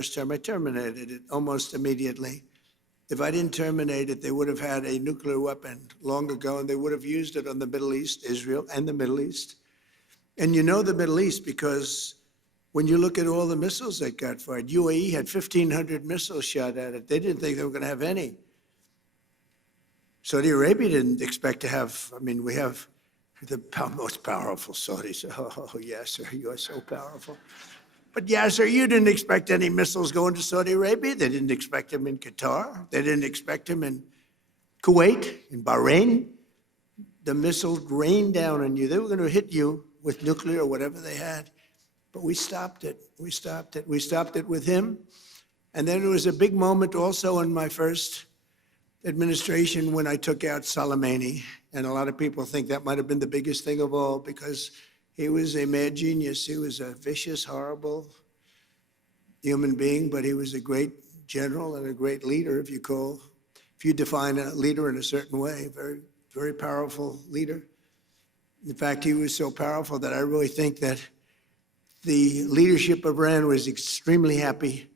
first term, I terminated it almost immediately. If I didn't terminate it, they would have had a nuclear weapon long ago, and they would have used it on the Middle East, Israel and the Middle East. And you know the Middle East because when you look at all the missiles that got fired, UAE had 1,500 missiles shot at it. They didn't think they were going to have any. Saudi Arabia didn't expect to have, we have the most powerful Saudis. Oh, yes, sir, you are so powerful. But Yasser, you didn't expect any missiles going to Saudi Arabia. They didn't expect them in Qatar. They didn't expect them in Kuwait, in Bahrain. The missiles rained down on you. They were going to hit you with nuclear or whatever they had. But we stopped it. We stopped it. We stopped it with him. And then there was a big moment also in my first administration when I took out Soleimani. And a lot of people think that might have been the biggest thing of all because he was a mad genius. He was a vicious, horrible human being, but he was a great general and a great leader, if you define a leader in a certain way, very, very powerful leader. In fact, he was so powerful that I really think that the leadership of Iran was extremely happy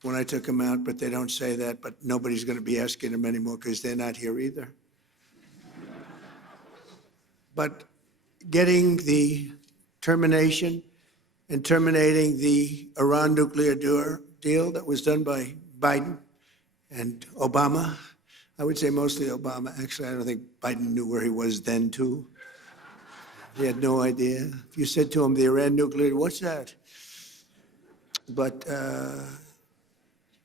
when I took him out, but they don't say that, but nobody's going to be asking him anymore because they're not here either. But getting the termination and terminating the Iran nuclear deal that was done by Biden and Obama, I would say mostly Obama. Actually, I don't think Biden knew where he was then, too. He had no idea. If you said to him, the Iran nuclear, what's that? But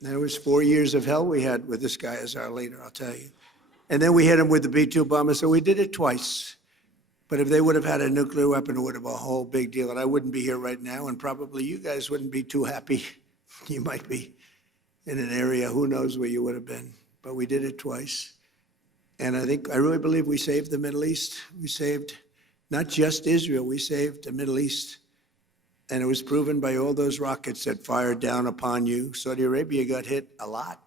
there was 4 years of hell we had with this guy as our leader, I'll tell you. And then we hit him with the B-2 bomber, so we did it twice. But if they would have had a nuclear weapon, it would have been a whole big deal. And I wouldn't be here right now, and probably you guys wouldn't be too happy. You might be in an area, who knows where you would have been. But we did it twice. And I really believe we saved the Middle East. We saved not just Israel, we saved the Middle East. And it was proven by all those rockets that fired down upon you. Saudi Arabia got hit a lot.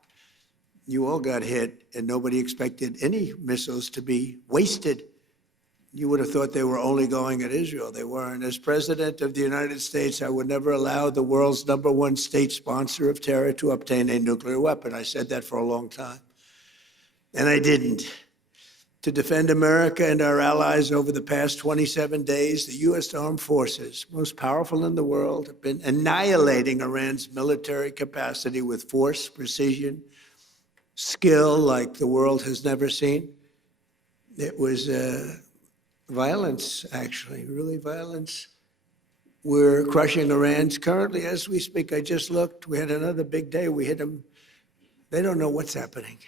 You all got hit, and nobody expected any missiles to be wasted. You would have thought they were only going at Israel. They weren't. As President of the United States, I would never allow the world's #1 state sponsor of terror to obtain a nuclear weapon. I said that for a long time. And I didn't. To defend America and our allies over the past 27 days, the U.S. Armed Forces, most powerful in the world, have been annihilating Iran's military capacity with force, precision, skill like the world has never seen. It was violence, actually, really violence. We're crushing Iran's currently as we speak. I just looked. We had another big day. We hit them. They don't know what's happening.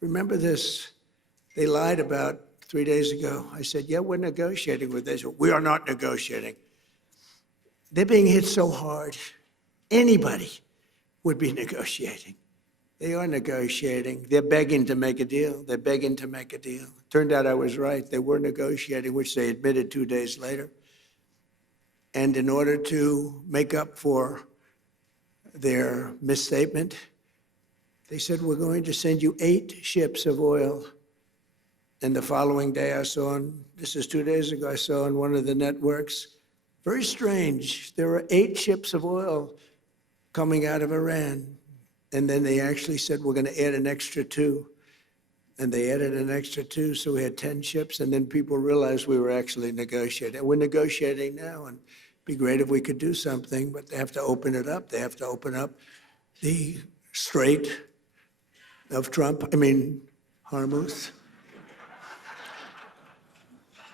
Remember this. They lied about 3 days ago. I said, yeah, we're negotiating with Israel. We are not negotiating. They're being hit so hard. Anybody would be negotiating. They are negotiating. They're begging to make a deal. They're begging to make a deal. Turned out I was right. They were negotiating, which they admitted 2 days later. And in order to make up for their misstatement, they said, we're going to send you 8 ships of oil. And the following day I saw, this is 2 days ago, I saw on one of the networks, very strange, there are 8 ships of oil coming out of Iran. And then they actually said, we're going to add an extra 2. And they added an extra 2, so we had 10 ships. And then people realized we were actually negotiating. We're negotiating now, and it'd be great if we could do something, but they have to open it up. They have to open up the Strait of Hormuz.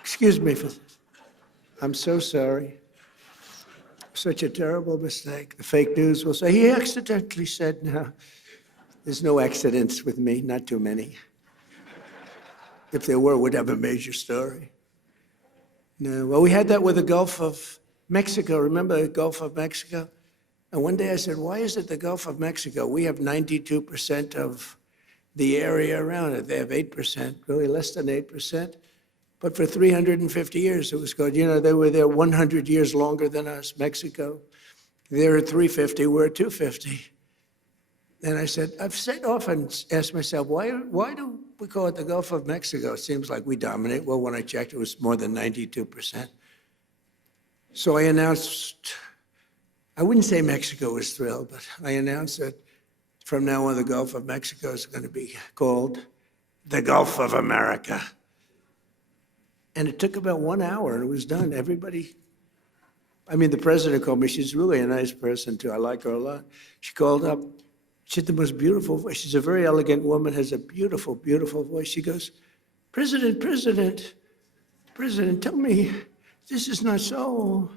Excuse me for this. I'm so sorry. Such a terrible mistake. The fake news will say, he accidentally said, no. There's no accidents with me, not too many. If there were, we'd have a major story. No, well, we had that with the Gulf of Mexico. Remember the Gulf of Mexico? And one day I said, why is it the Gulf of Mexico? We have 92% of the area around it. They have 8%, really less than 8%. But for 350 years, it was good. You know, they were there 100 years longer than us, Mexico. They're at 350, we're at 250. And I said, often asked myself, why do we call it the Gulf of Mexico? It seems like we dominate. Well, when I checked, it was more than 92%. So I announced I wouldn't say Mexico was thrilled, but I announced that from now on the Gulf of Mexico is going to be called the Gulf of America. And it took about 1 hour and it was done. Everybody, I mean, the president called me. She's really a nice person too. I like her a lot. She called up. She had the most beautiful voice. She's a very elegant woman, has a beautiful, beautiful voice. She goes, President, tell me, this is not so.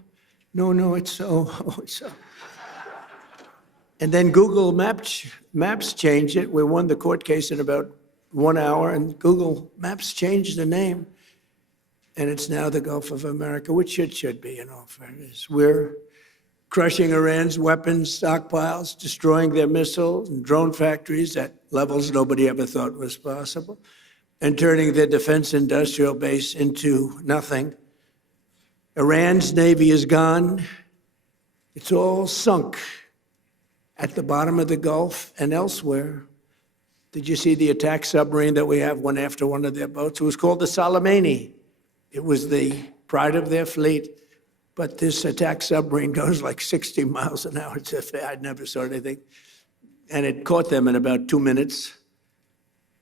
No, it's so. Oh, it's so. And then Google Maps changed it. We won the court case in about 1 hour, and Google Maps changed the name. And it's now the Gulf of America, which it should be in all fairness. We're crushing Iran's weapons stockpiles, destroying their missiles and drone factories at levels nobody ever thought was possible, and turning their defense industrial base into nothing. Iran's navy is gone. It's all sunk at the bottom of the Gulf and elsewhere. Did you see the attack submarine that we have, one after one of their boats? It was called the Soleimani. It was the pride of their fleet. But this attack submarine goes like 60 miles an hour. I'd never saw anything. And it caught them in about 2 minutes.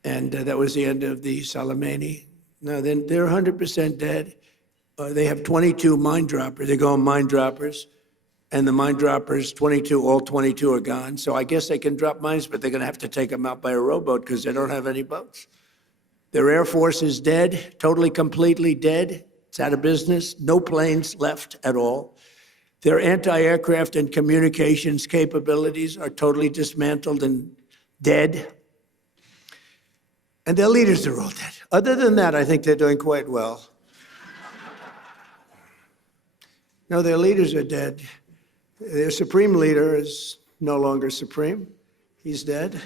And that was the end of the Soleimani. Now, then they're 100% dead. They have 22 mine droppers. They go on mine droppers. And the mine droppers, 22, all 22 are gone. So I guess they can drop mines, but they're going to have to take them out by a rowboat because they don't have any boats. Their Air Force is dead, totally, completely dead. It's out of business. No planes left at all. Their anti-aircraft and communications capabilities are totally dismantled and dead. And their leaders are all dead. Other than that, I think they're doing quite well. No, their leaders are dead. Their supreme leader is no longer supreme. He's dead. The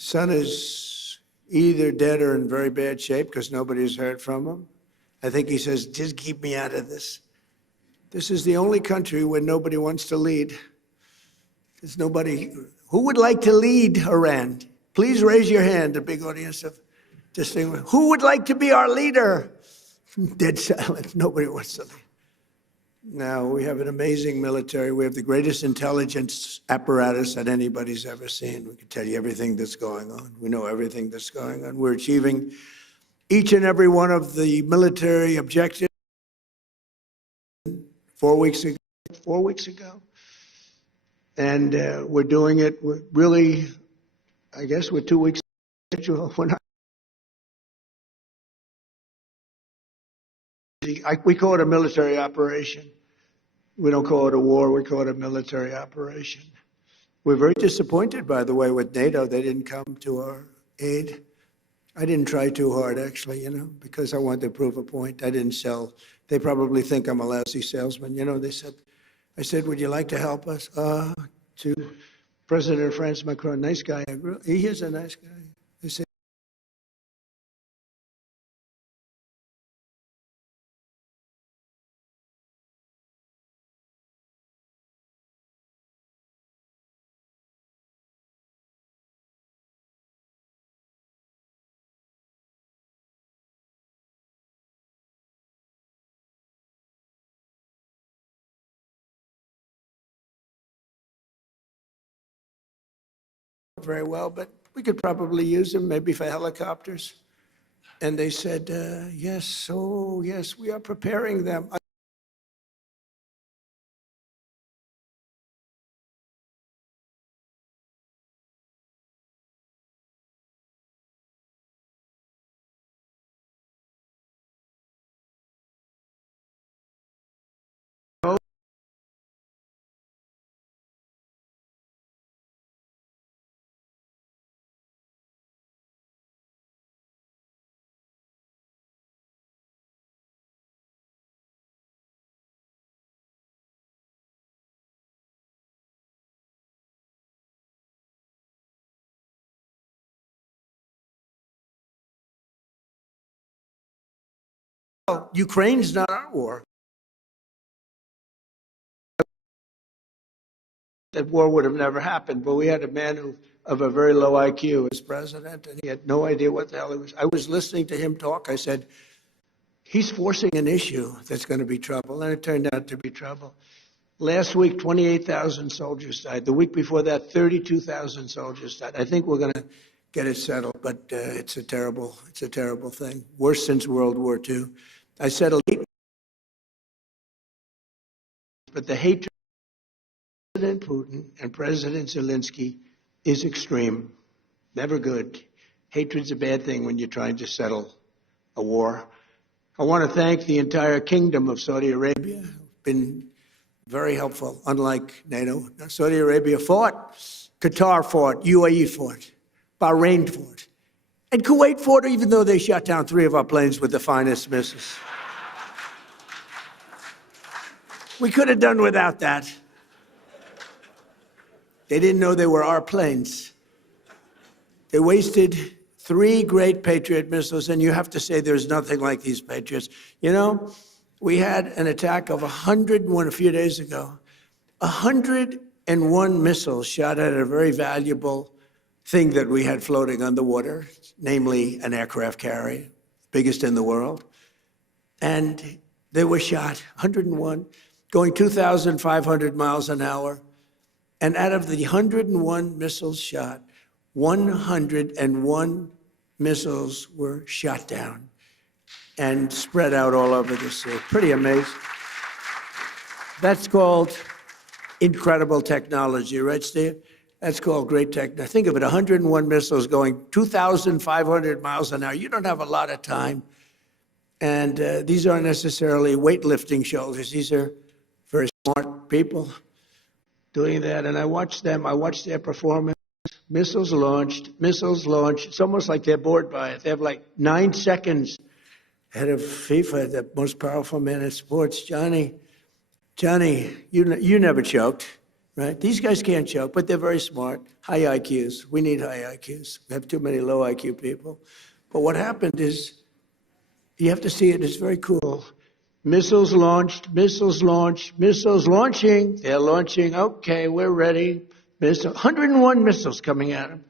son is either dead or in very bad shape because nobody's heard from him. I think he says, just keep me out of this. This is the only country where nobody wants to lead. There's nobody. Who would like to lead Iran? Please raise your hand, a big audience of distinguished. Who would like to be our leader? Dead silence. Nobody wants to lead. Now, we have an amazing military. We have the greatest intelligence apparatus that anybody's ever seen. We can tell you everything that's going on. We know everything that's going on. We're achieving each and every one of the military objectives 4 weeks ago. And we're doing it really, I guess, we're 2 weeks. We call it a military operation. We don't call it a war, we call it a military operation. We're very disappointed, by the way, with NATO. They didn't come to our aid. I didn't try too hard, actually, because I wanted to prove a point. I didn't sell. They probably think I'm a lousy salesman. I said, would you like to help us? To President of France, Macron, nice guy. He is a nice guy. They said, very well, but we could probably use them maybe for helicopters. And they said, yes, oh, yes, we are preparing them. Ukraine's not our war. That war would have never happened, but we had a man of a very low IQ as president, and he had no idea what the hell he was. I was listening to him talk. I said, he's forcing an issue that's going to be trouble, and it turned out to be trouble. Last week, 28,000 soldiers died. The week before that, 32,000 soldiers died. I think we're going to get it settled, but it's a terrible thing. Worse since World War II. I settled, but the hatred of President Putin and President Zelensky is extreme. Never good. Hatred's a bad thing when you're trying to settle a war. I want to thank the entire kingdom of Saudi Arabia. Been very helpful, unlike NATO. Saudi Arabia fought, Qatar fought, UAE fought, Bahrain fought, and Kuwait fought, even though they shot down 3 of our planes with the finest missiles. We could have done without that. They didn't know they were our planes. They wasted 3 great Patriot missiles, and you have to say there's nothing like these Patriots. You know, we had an attack of 101 a few days ago. 101 missiles shot at a very valuable thing that we had floating on the water, namely an aircraft carrier, biggest in the world. And they were shot, 101, going 2,500 miles an hour. And out of the 101 missiles shot, 101 missiles were shot down and spread out all over the sea. Pretty amazing. That's called incredible technology, right, Steve? That's called great technology. Think of it, 101 missiles going 2,500 miles an hour. You don't have a lot of time. And these aren't necessarily weightlifting shoulders. These are very smart people doing that. And I watched them. I watched their performance. Missiles launched. It's almost like they're bored by it. They have like 9 seconds ahead of FIFA, the most powerful man in sports. Johnny, you never choked, right? These guys can't choke, but they're very smart. High IQs. We need high IQs. We have too many low IQ people. But what happened is, you have to see it. It's very cool. Missiles launched, missiles launching. They're launching. Okay, we're ready. 101 missiles coming at them.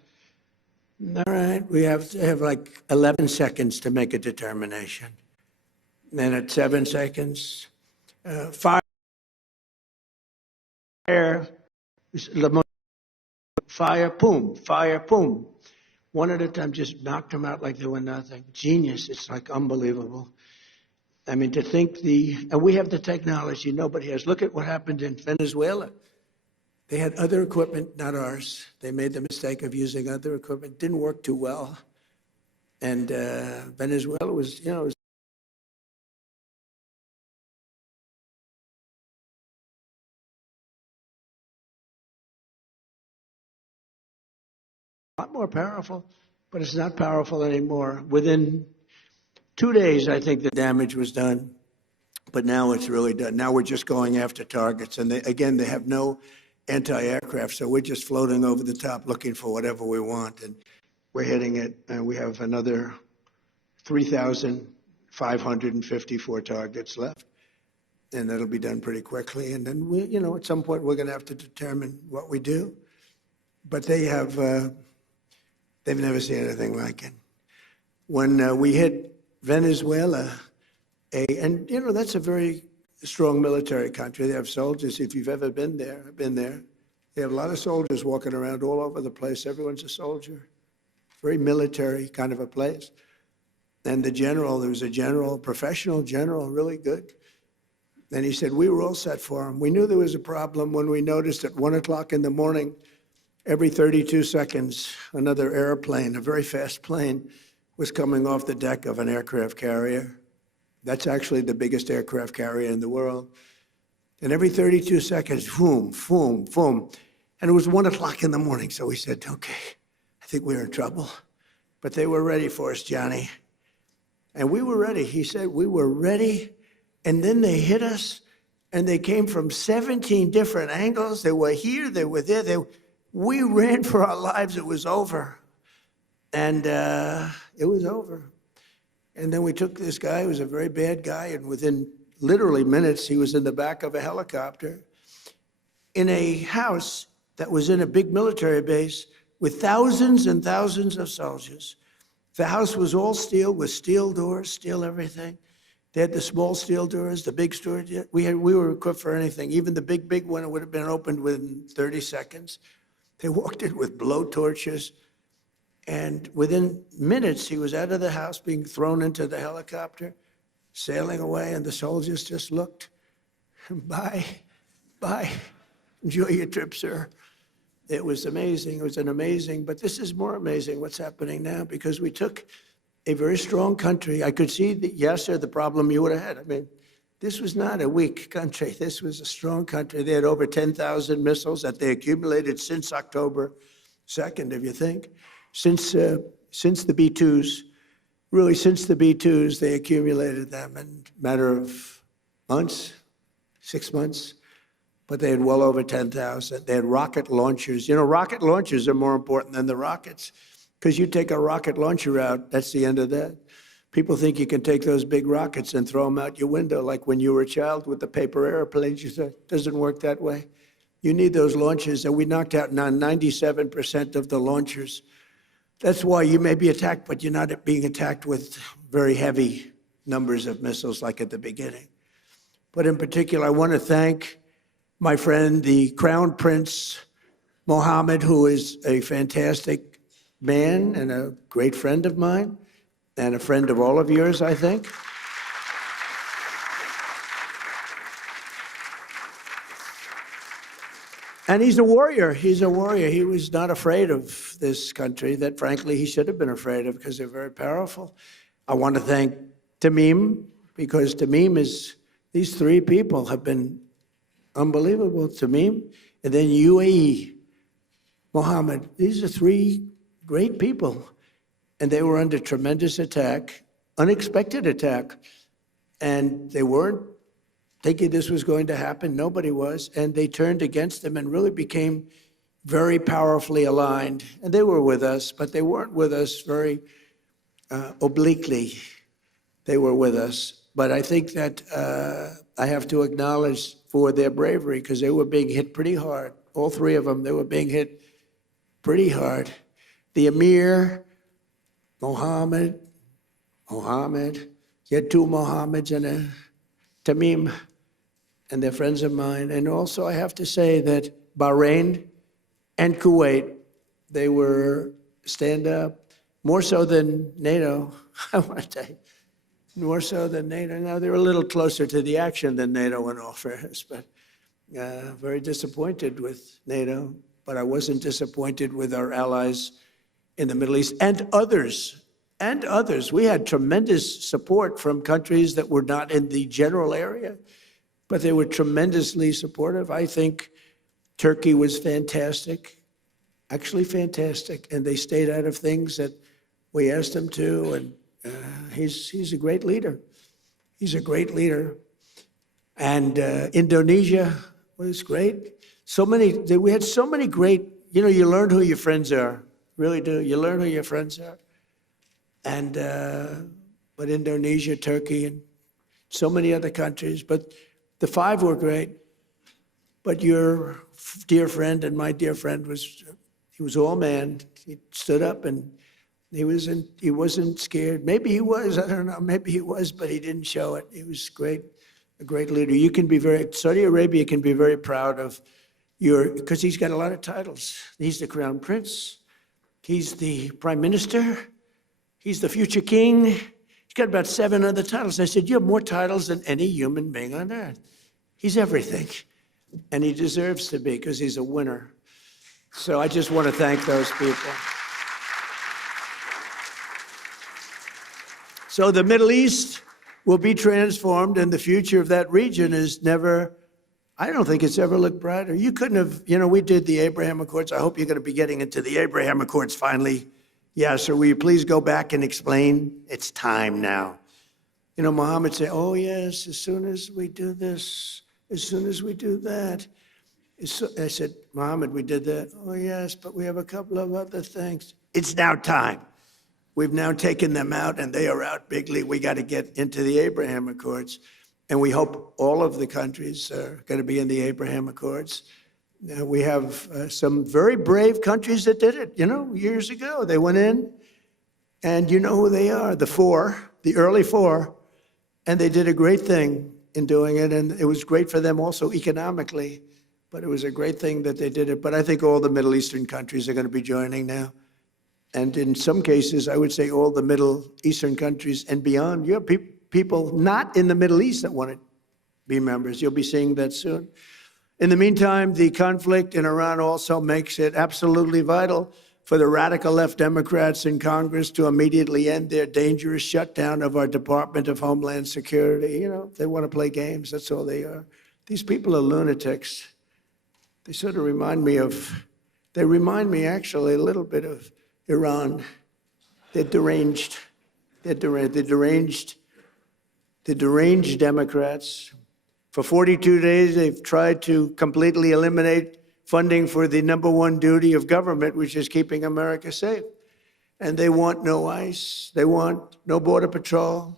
All right, we have to have like 11 seconds to make a determination. Then at 7 seconds, fire, boom. One at a time, just knocked them out like they were nothing. Genius. It's like unbelievable. I mean, to think and we have the technology nobody has. Look at what happened in Venezuela. They had other equipment, not ours. They made the mistake of using other equipment. Didn't work too well. And Venezuela was, was a lot more powerful, but it's not powerful anymore. Within 2 days, I think the damage was done, but now it's really done. Now we're just going after targets. And they have no anti-aircraft, so we're just floating over the top looking for whatever we want, and we're hitting it. And we have another 3,554 targets left, and that'll be done pretty quickly. And then we, at some point we're going to have to determine what we do. But they've never seen anything like it. When we hit Venezuela, that's a very strong military country. They have soldiers. If you've ever been there, I've been there. They have a lot of soldiers walking around all over the place. Everyone's a soldier. Very military kind of a place. And there was a general, professional general, really good. And he said, we were all set for him. We knew there was a problem when we noticed at 1 o'clock in the morning, every 32 seconds, another airplane, a very fast plane, was coming off the deck of an aircraft carrier. That's actually the biggest aircraft carrier in the world. And every 32 seconds, boom, boom, boom. And it was 1 o'clock in the morning. So we said, okay, I think we're in trouble. But they were ready for us, Johnny. And we were ready. He said, we were ready. And then they hit us. And they came from 17 different angles. They were here, they were there. We ran for our lives. It was over. And it was over. And then we took this guy who was a very bad guy, and within literally minutes, he was in the back of a helicopter in a house that was in a big military base with thousands and thousands of soldiers. The house was all steel, with steel doors, steel everything. They had the small steel doors, the big doors. We were equipped for anything. Even the big one, it would have been opened within 30 seconds. They walked in with blow torches. And within minutes, he was out of the house, being thrown into the helicopter, sailing away, and the soldiers just looked. Bye, bye. Enjoy your trip, sir. It was amazing. It was an amazing, but this is more amazing what's happening now, because we took a very strong country. I could see that, yes, sir, the problem you would have had. I mean, this was not a weak country. This was a strong country. They had over 10,000 missiles that they accumulated since October 2nd, if you think. Since the B-2s, really since the B-2s, they accumulated them in a matter of months, 6 months, but they had well over 10,000. They had rocket launchers. You know, rocket launchers are more important than the rockets, because you take a rocket launcher out, that's the end of that. People think you can take those big rockets and throw them out your window, like when you were a child with the paper airplanes. You thought, it doesn't work that way. You need those launchers, and we knocked out 97% of the launchers. That's why you may be attacked, but you're not being attacked with very heavy numbers of missiles like at the beginning. But in particular, I want to thank my friend, the Crown Prince Mohammed, who is a fantastic man and a great friend of mine, and a friend of all of yours, I think. And he's a warrior. He's a warrior. He was not afraid of this country that, frankly, he should have been afraid of, because they're very powerful. I want to thank Tamim, because Tamim is, these three people have been unbelievable. Tamim, and then UAE, Mohammed. These are three great people. And they were under tremendous attack, unexpected attack. And they weren't thinking this was going to happen. Nobody was. And they turned against them and really became very powerfully aligned. And they were with us, but they weren't with us very obliquely. They were with us. But I think that I have to acknowledge for their bravery, because they were being hit pretty hard. All three of them, they were being hit pretty hard. The Emir, Mohammed, you had two Mohammeds and a Tamim, and they're friends of mine. And also I have to say that Bahrain and Kuwait, they were stand up, more so than NATO, I want to say, more so than NATO. Now, they're a little closer to the action than NATO in all fairness, but very disappointed with NATO. But I wasn't disappointed with our allies in the Middle East and others. And others. We had tremendous support from countries that were not in the general area, but they were tremendously supportive. I think Turkey was fantastic, actually fantastic, and they stayed out of things that we asked them to, and he's a great leader. He's a great leader. And Indonesia was great. We had so many great, you know, you learn who your friends are, really do. You learn who your friends are. And, but Indonesia, Turkey, and so many other countries. But the five were great. But your dear friend and my dear friend he was all man. He stood up and he wasn't scared. Maybe he was, I don't know, maybe he was, but he didn't show it. He was great, a great leader. You can be Saudi Arabia can be very proud of because he's got a lot of titles. He's the crown prince. He's the prime minister. He's the future king. He's got about 7 other titles. I said, you have more titles than any human being on earth. He's everything. And he deserves to be, because he's a winner. So I just want to thank those people. So the Middle East will be transformed, and the future of that region is I don't think it's ever looked brighter. You couldn't have, we did the Abraham Accords. I hope you're going to be getting into the Abraham Accords finally. Yeah, so will you please go back and explain? It's time now. Mohammed said, oh yes, as soon as we do this, as soon as we do that. I said, Mohammed, we did that. Oh yes, but we have a couple of other things. It's now time. We've now taken them out, and they are out bigly. We got to get into the Abraham Accords. And we hope all of the countries are going to be in the Abraham Accords. We have some very brave countries that did it, years ago. They went in, and you know who they are, the early four. And they did a great thing in doing it, and it was great for them also economically, but it was a great thing that they did it. But I think all the Middle Eastern countries are going to be joining now. And in some cases, I would say all the Middle Eastern countries and beyond. You have people not in the Middle East that want to be members. You'll be seeing that soon. In the meantime, the conflict in Iran also makes it absolutely vital for the radical left Democrats in Congress to immediately end their dangerous shutdown of our Department of Homeland Security. You know, they want to play games. That's all they are. These people are lunatics. They sort of remind me actually a little bit of Iran. They're deranged. They're deranged Democrats. For 42 days, they've tried to completely eliminate funding for the number one duty of government, which is keeping America safe. And they want no ICE. They want no Border Patrol.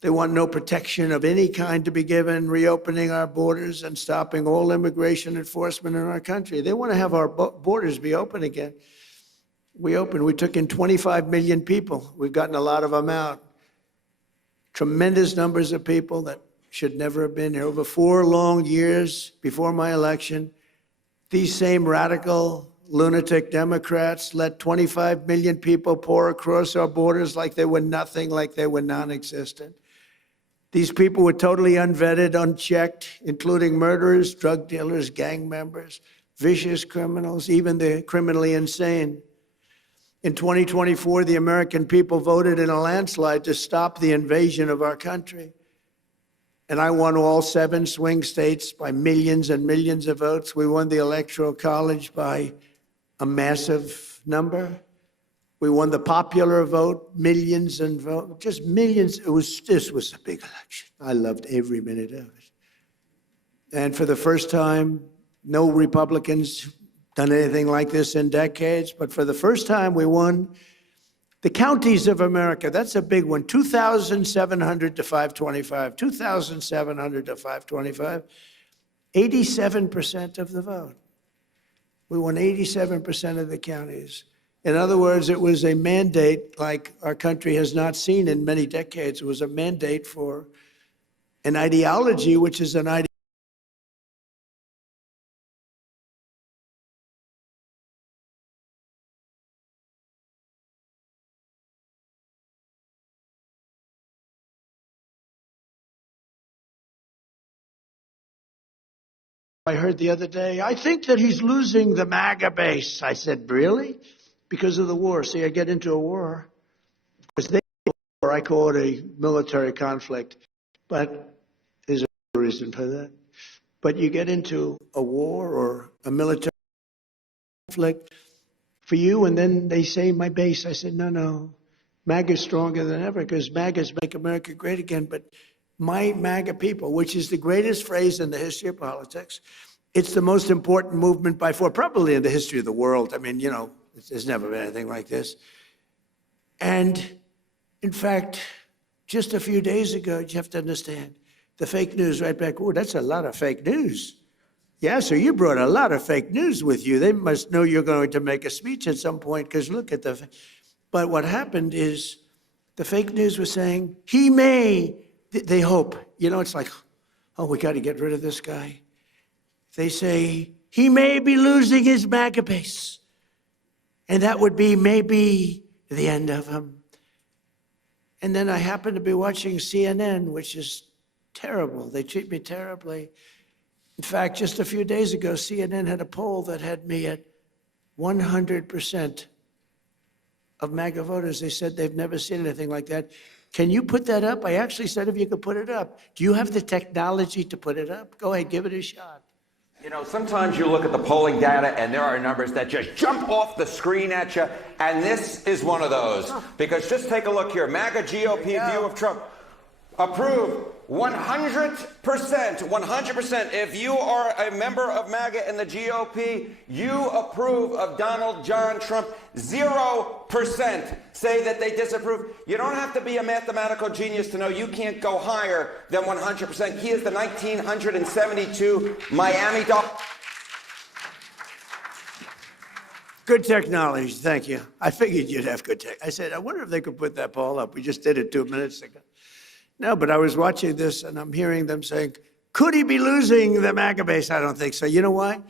They want no protection of any kind to be given, reopening our borders and stopping all immigration enforcement in our country. They want to have our borders be open again. We took in 25 million people. We've gotten a lot of them out. Tremendous numbers of people that should never have been here. Over 4 long years before my election, these same radical, lunatic Democrats let 25 million people pour across our borders like they were nothing, like they were non-existent. These people were totally unvetted, unchecked, including murderers, drug dealers, gang members, vicious criminals, even the criminally insane. In 2024, the American people voted in a landslide to stop the invasion of our country. And I won all 7 swing states by millions and millions of votes. We won the Electoral College by a massive number. We won the popular vote, millions and vote, just millions. This was a big election. I loved every minute of it. And for the first time, no Republicans done anything like this in decades, but for the first time, we won the counties of America. That's a big one. 2,700 to 525. 2,700 to 525. 87% of the vote. We won 87% of the counties. In other words, it was a mandate like our country has not seen in many decades. It was a mandate for an ideology, which is an ideology. I heard the other day, I think that he's losing the MAGA base. I said, really? Because of the war. See, I get into a war. Because they war, I call it a military conflict. But there's a reason for that. But you get into a war or a military conflict for you, and then they say, my base. I said, no. MAGA's stronger than ever because MAGA's make America great again. But my MAGA people, which is the greatest phrase in the history of politics. It's the most important movement by far, probably in the history of the world. I mean, you know, there's never been anything like this. And in fact, just a few days ago, you have to understand, the fake news right back, oh, that's a lot of fake news. Yeah, so you brought a lot of fake news with you. They must know you're going to make a speech at some point because look at the, but what happened is the fake news was saying, he may, they hope, you know, it's like, oh, we got to get rid of this guy. They say, he may be losing his MAGA base. And that would be maybe the end of him. And then I happened to be watching CNN, which is terrible. They treat me terribly. In fact, just a few days ago, CNN had a poll that had me at 100% of MAGA voters. They said they've never seen anything like that. Can you put that up? I actually said if you could put it up. Do you have the technology to put it up? Go ahead, give it a shot. You know, sometimes you look at the polling data and there are numbers that just jump off the screen at you, and this is one of those. Because just take a look here. MAGA GOP view of Trump. Approve 100%, 100%. If you are a member of MAGA and the GOP, you approve of Donald John Trump. 0% say that they disapprove. You don't have to be a mathematical genius to know you can't go higher than 100%. He is the 1972 Miami Dolphins. Good technology, thank you. I figured you'd have good tech. I said, I wonder if they could put that poll up. We just did it 2 minutes ago. No, but I was watching this and I'm hearing them saying, could he be losing the MAGA base? I don't think so. You know why?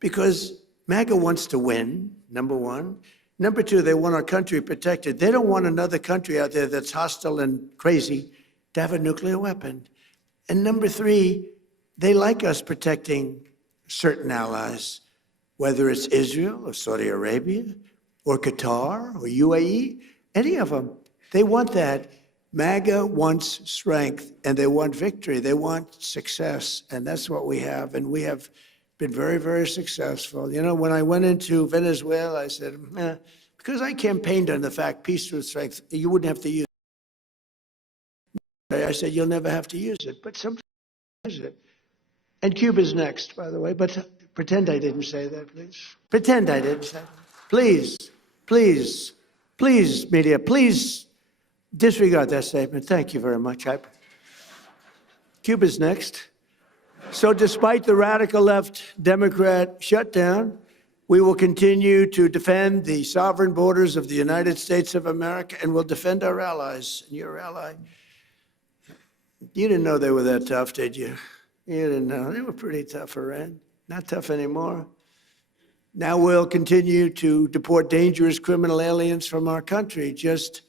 Because MAGA wants to win, number one. Number two, they want our country protected. They don't want another country out there that's hostile and crazy to have a nuclear weapon. And number three, they like us protecting certain allies, whether it's Israel or Saudi Arabia or Qatar or UAE, any of them. They want that. MAGA wants strength and they want victory. They want success. And that's what we have. And we have been very, very successful. You know, when I went into Venezuela, I said, because I campaigned on the fact peace through strength, you wouldn't have to use it. I said, you'll never have to use it, but sometimes use it. And Cuba's next, by the way, but pretend I didn't say that, please. Pretend I didn't say that. Please, please, please, media, please disregard that statement. Thank you very much. Cuba's next. So despite the radical left Democrat shutdown, we will continue to defend the sovereign borders of the United States of America, and we'll defend our allies. And your ally, you didn't know they were that tough, did you? You didn't know. They were pretty tough, Iran. Not tough anymore. Now we'll continue to deport dangerous criminal aliens from our country. Just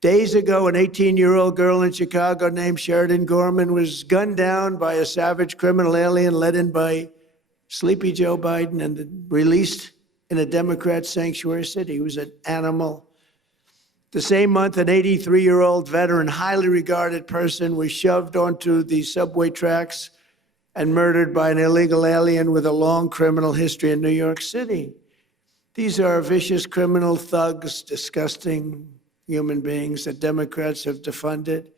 days ago, an 18-year-old girl in Chicago named Sheridan Gorman was gunned down by a savage criminal alien led in by Sleepy Joe Biden and released in a Democrat sanctuary city. He was an animal. The same month, an 83-year-old veteran, highly regarded person, was shoved onto the subway tracks and murdered by an illegal alien with a long criminal history in New York City. These are vicious criminal thugs, disgusting human beings that Democrats have defunded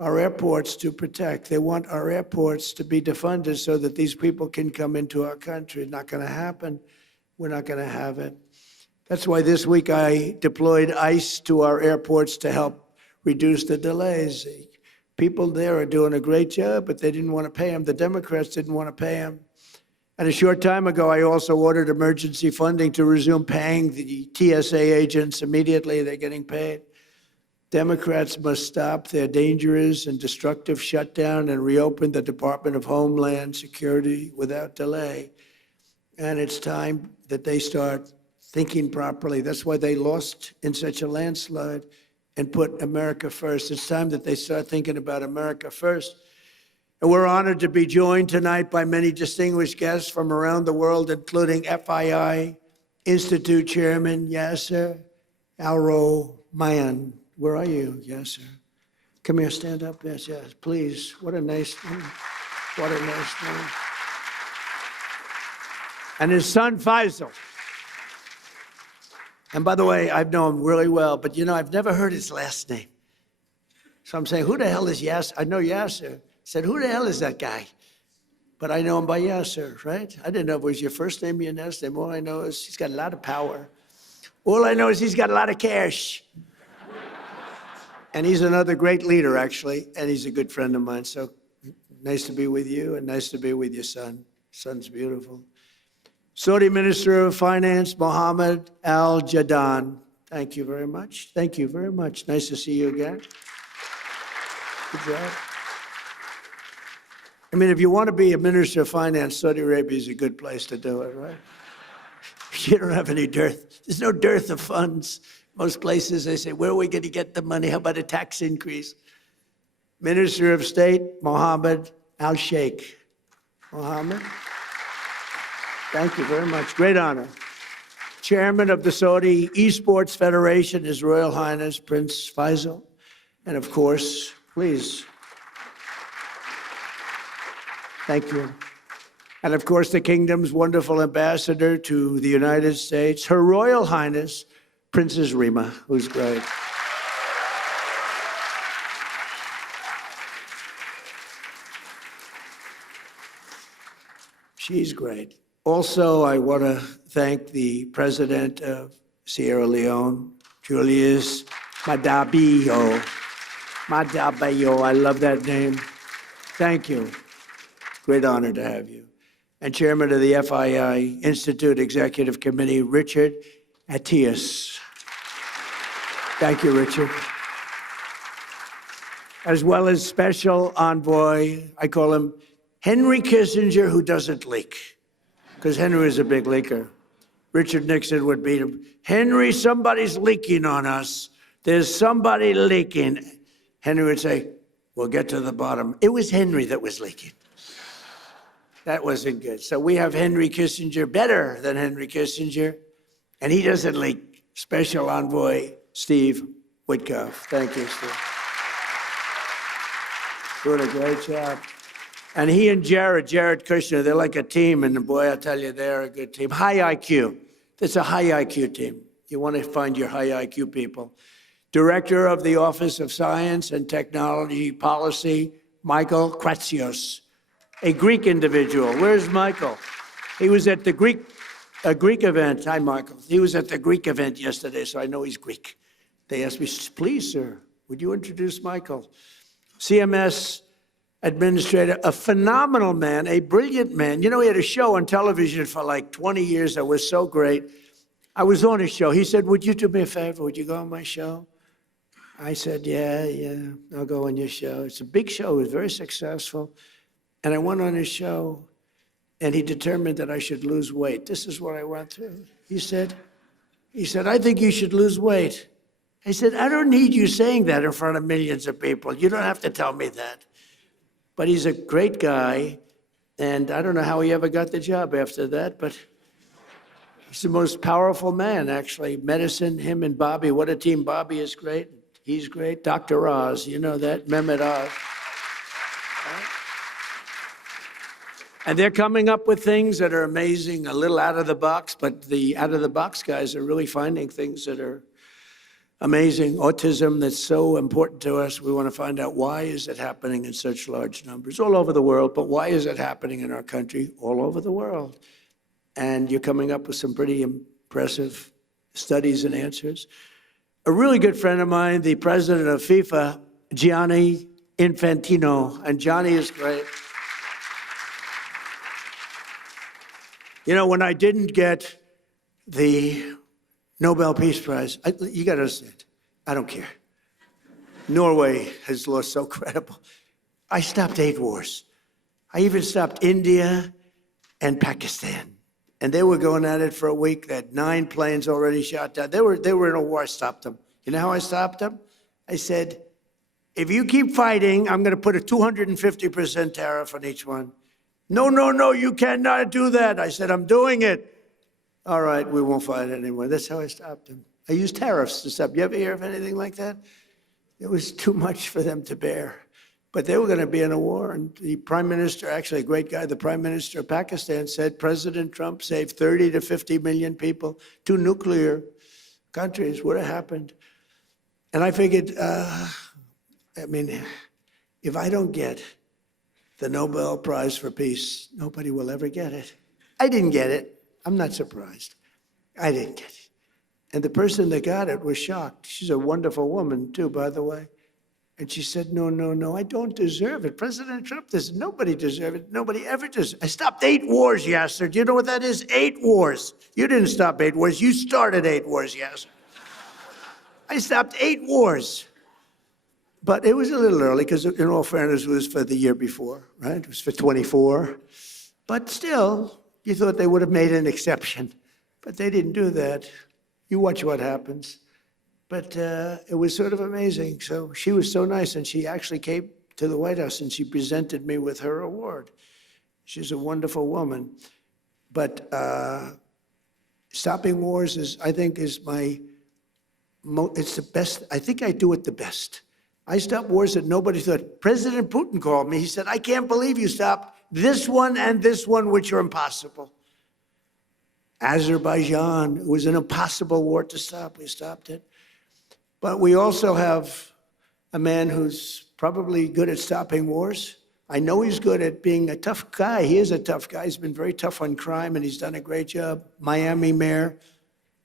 our airports to protect. They want our airports to be defunded so that these people can come into our country. Not going to happen. We're not going to have it. That's why this week I deployed ICE to our airports to help reduce the delays. People there are doing a great job, but they didn't want to pay them. The Democrats didn't want to pay them. And a short time ago, I also ordered emergency funding to resume paying the TSA agents immediately. They're getting paid. Democrats must stop their dangerous and destructive shutdown and reopen the Department of Homeland Security without delay. And it's time that they start thinking properly. That's why they lost in such a landslide and put America first. It's time that they start thinking about America first. And we're honored to be joined tonight by many distinguished guests from around the world, including FII Institute Chairman Yasser Al-Romayan. Where are you, Yasser? Come here, stand up. Yes, yes, please. What a nice name. What a nice name. And his son, Faisal. And by the way, I've known him really well, but you know, I've never heard his last name. So I'm saying, who the hell is Yasser? I know Yasser. I said, who the hell is that guy? But I know him by Yasser, right? I didn't know if it was your first name or your last name. All I know is he's got a lot of power. All I know is he's got a lot of cash. And he's another great leader, actually, and he's a good friend of mine. So nice to be with you, and nice to be with your son. Son's beautiful. Saudi Minister of Finance, Mohammed Al-Jadaan. Thank you very much. Thank you very much. Nice to see you again. Good job. I mean, if you want to be a Minister of Finance, Saudi Arabia is a good place to do it, right? You don't have any dearth. There's no dearth of funds. Most places, they say, where are we going to get the money? How about a tax increase? Minister of State, Mohammed Al-Sheikh. Mohammed. Thank you very much. Great honor. Chairman of the Saudi Esports Federation, His Royal Highness Prince Faisal. And of course, please. Thank you. And of course, the kingdom's wonderful ambassador to the United States, Her Royal Highness Princess Rima, who's great. She's great. Also, I want to thank the president of Sierra Leone, Julius Madabio. Madabio, I love that name. Thank you. Great honor to have you. And chairman of the FII Institute Executive Committee, Richard Attias. Thank you, Richard. as well as special envoy, I call him Henry Kissinger, who doesn't leak, because Henry is a big leaker. Richard Nixon would beat him. Henry, somebody's leaking on us. There's somebody leaking. Henry would say, we'll get to the bottom. It was Henry that was leaking. That wasn't good. So we have Henry Kissinger, better than Henry Kissinger, and he doesn't leak. Special envoy Steve Witkoff. Thank you, Steve. Doing a great job. And he and Jared Kushner, they're like a team, and boy, I tell you, they're a good team. High IQ. It's a high IQ team. You want to find your high IQ people. Director of the Office of Science and Technology Policy, Michael Kratsios, a Greek individual. Where's Michael? He was at the Greek event. Hi, Michael. He was at the Greek event yesterday, so I know he's Greek. They asked me, please, sir, would you introduce Michael? CMS administrator, a phenomenal man, a brilliant man. You know, he had a show on television for like 20 years that was so great. I was on his show. He said, would you do me a favor? Would you go on my show? I said, yeah, I'll go on your show. It's a big show. It was very successful. And I went on his show, and he determined that I should lose weight. This is what I went through. He said, I think you should lose weight. I said, I don't need you saying that in front of millions of people. You don't have to tell me that. But he's a great guy, and I don't know how he ever got the job after that, but he's the most powerful man, actually. Medicine, him and Bobby, what a team. Bobby is great. He's great. Dr. Oz, you know that, Mehmet Oz. And they're coming up with things that are amazing, a little out of the box, but the out of the box guys are really finding things that are amazing. Autism, that's so important to us. We want to find out, why is it happening in such large numbers all over the world, but why is it happening in our country all over the world? And you're coming up with some pretty impressive studies and answers. A really good friend of mine, the president of FIFA, Gianni Infantino, and Johnny is great. You know, when I didn't get the Nobel Peace Prize, you got to understand, I don't care. Norway has lost so credible. I stopped 8 wars. I even stopped India and Pakistan. And they were going at it for a week. They had 9 planes already shot down. They were in a war. I stopped them. You know how I stopped them? I said, if you keep fighting, I'm going to put a 250% tariff on each one. No, you cannot do that. I said, I'm doing it. All right, we won't fight anymore. That's how I stopped them. I used tariffs to stop. You ever hear of anything like that? It was too much for them to bear. But they were going to be in a war. And the prime minister, actually a great guy, the prime minister of Pakistan said President Trump saved 30 to 50 million people, 2 nuclear countries. Would have happened. And I figured, if I don't get the Nobel Prize for Peace, nobody will ever get it. I didn't get it. I'm not surprised. I didn't get it. And the person that got it was shocked. She's a wonderful woman, too, by the way. And she said, no, I don't deserve it. President Trump does. Nobody deserves it. Nobody ever does. I stopped 8 wars, Yasser. Do you know what that is? 8 wars. You didn't stop 8 wars. You started 8 wars, Yasser. I stopped 8 wars. But it was a little early, because in all fairness, it was for the year before, right? It was for 24. But still, you thought they would have made an exception. But they didn't do that. You watch what happens. But it was sort of amazing. So she was so nice, and she actually came to the White House, and she presented me with her award. She's a wonderful woman. But stopping wars is, I think, it's the best. I think I do it the best. I stopped wars that nobody thought. President Putin called me. He said, I can't believe you stopped this one and this one, which are impossible. Azerbaijan was an impossible war to stop. We stopped it. But we also have a man who's probably good at stopping wars. I know he's good at being a tough guy. He is a tough guy. He's been very tough on crime, and he's done a great job. Miami Mayor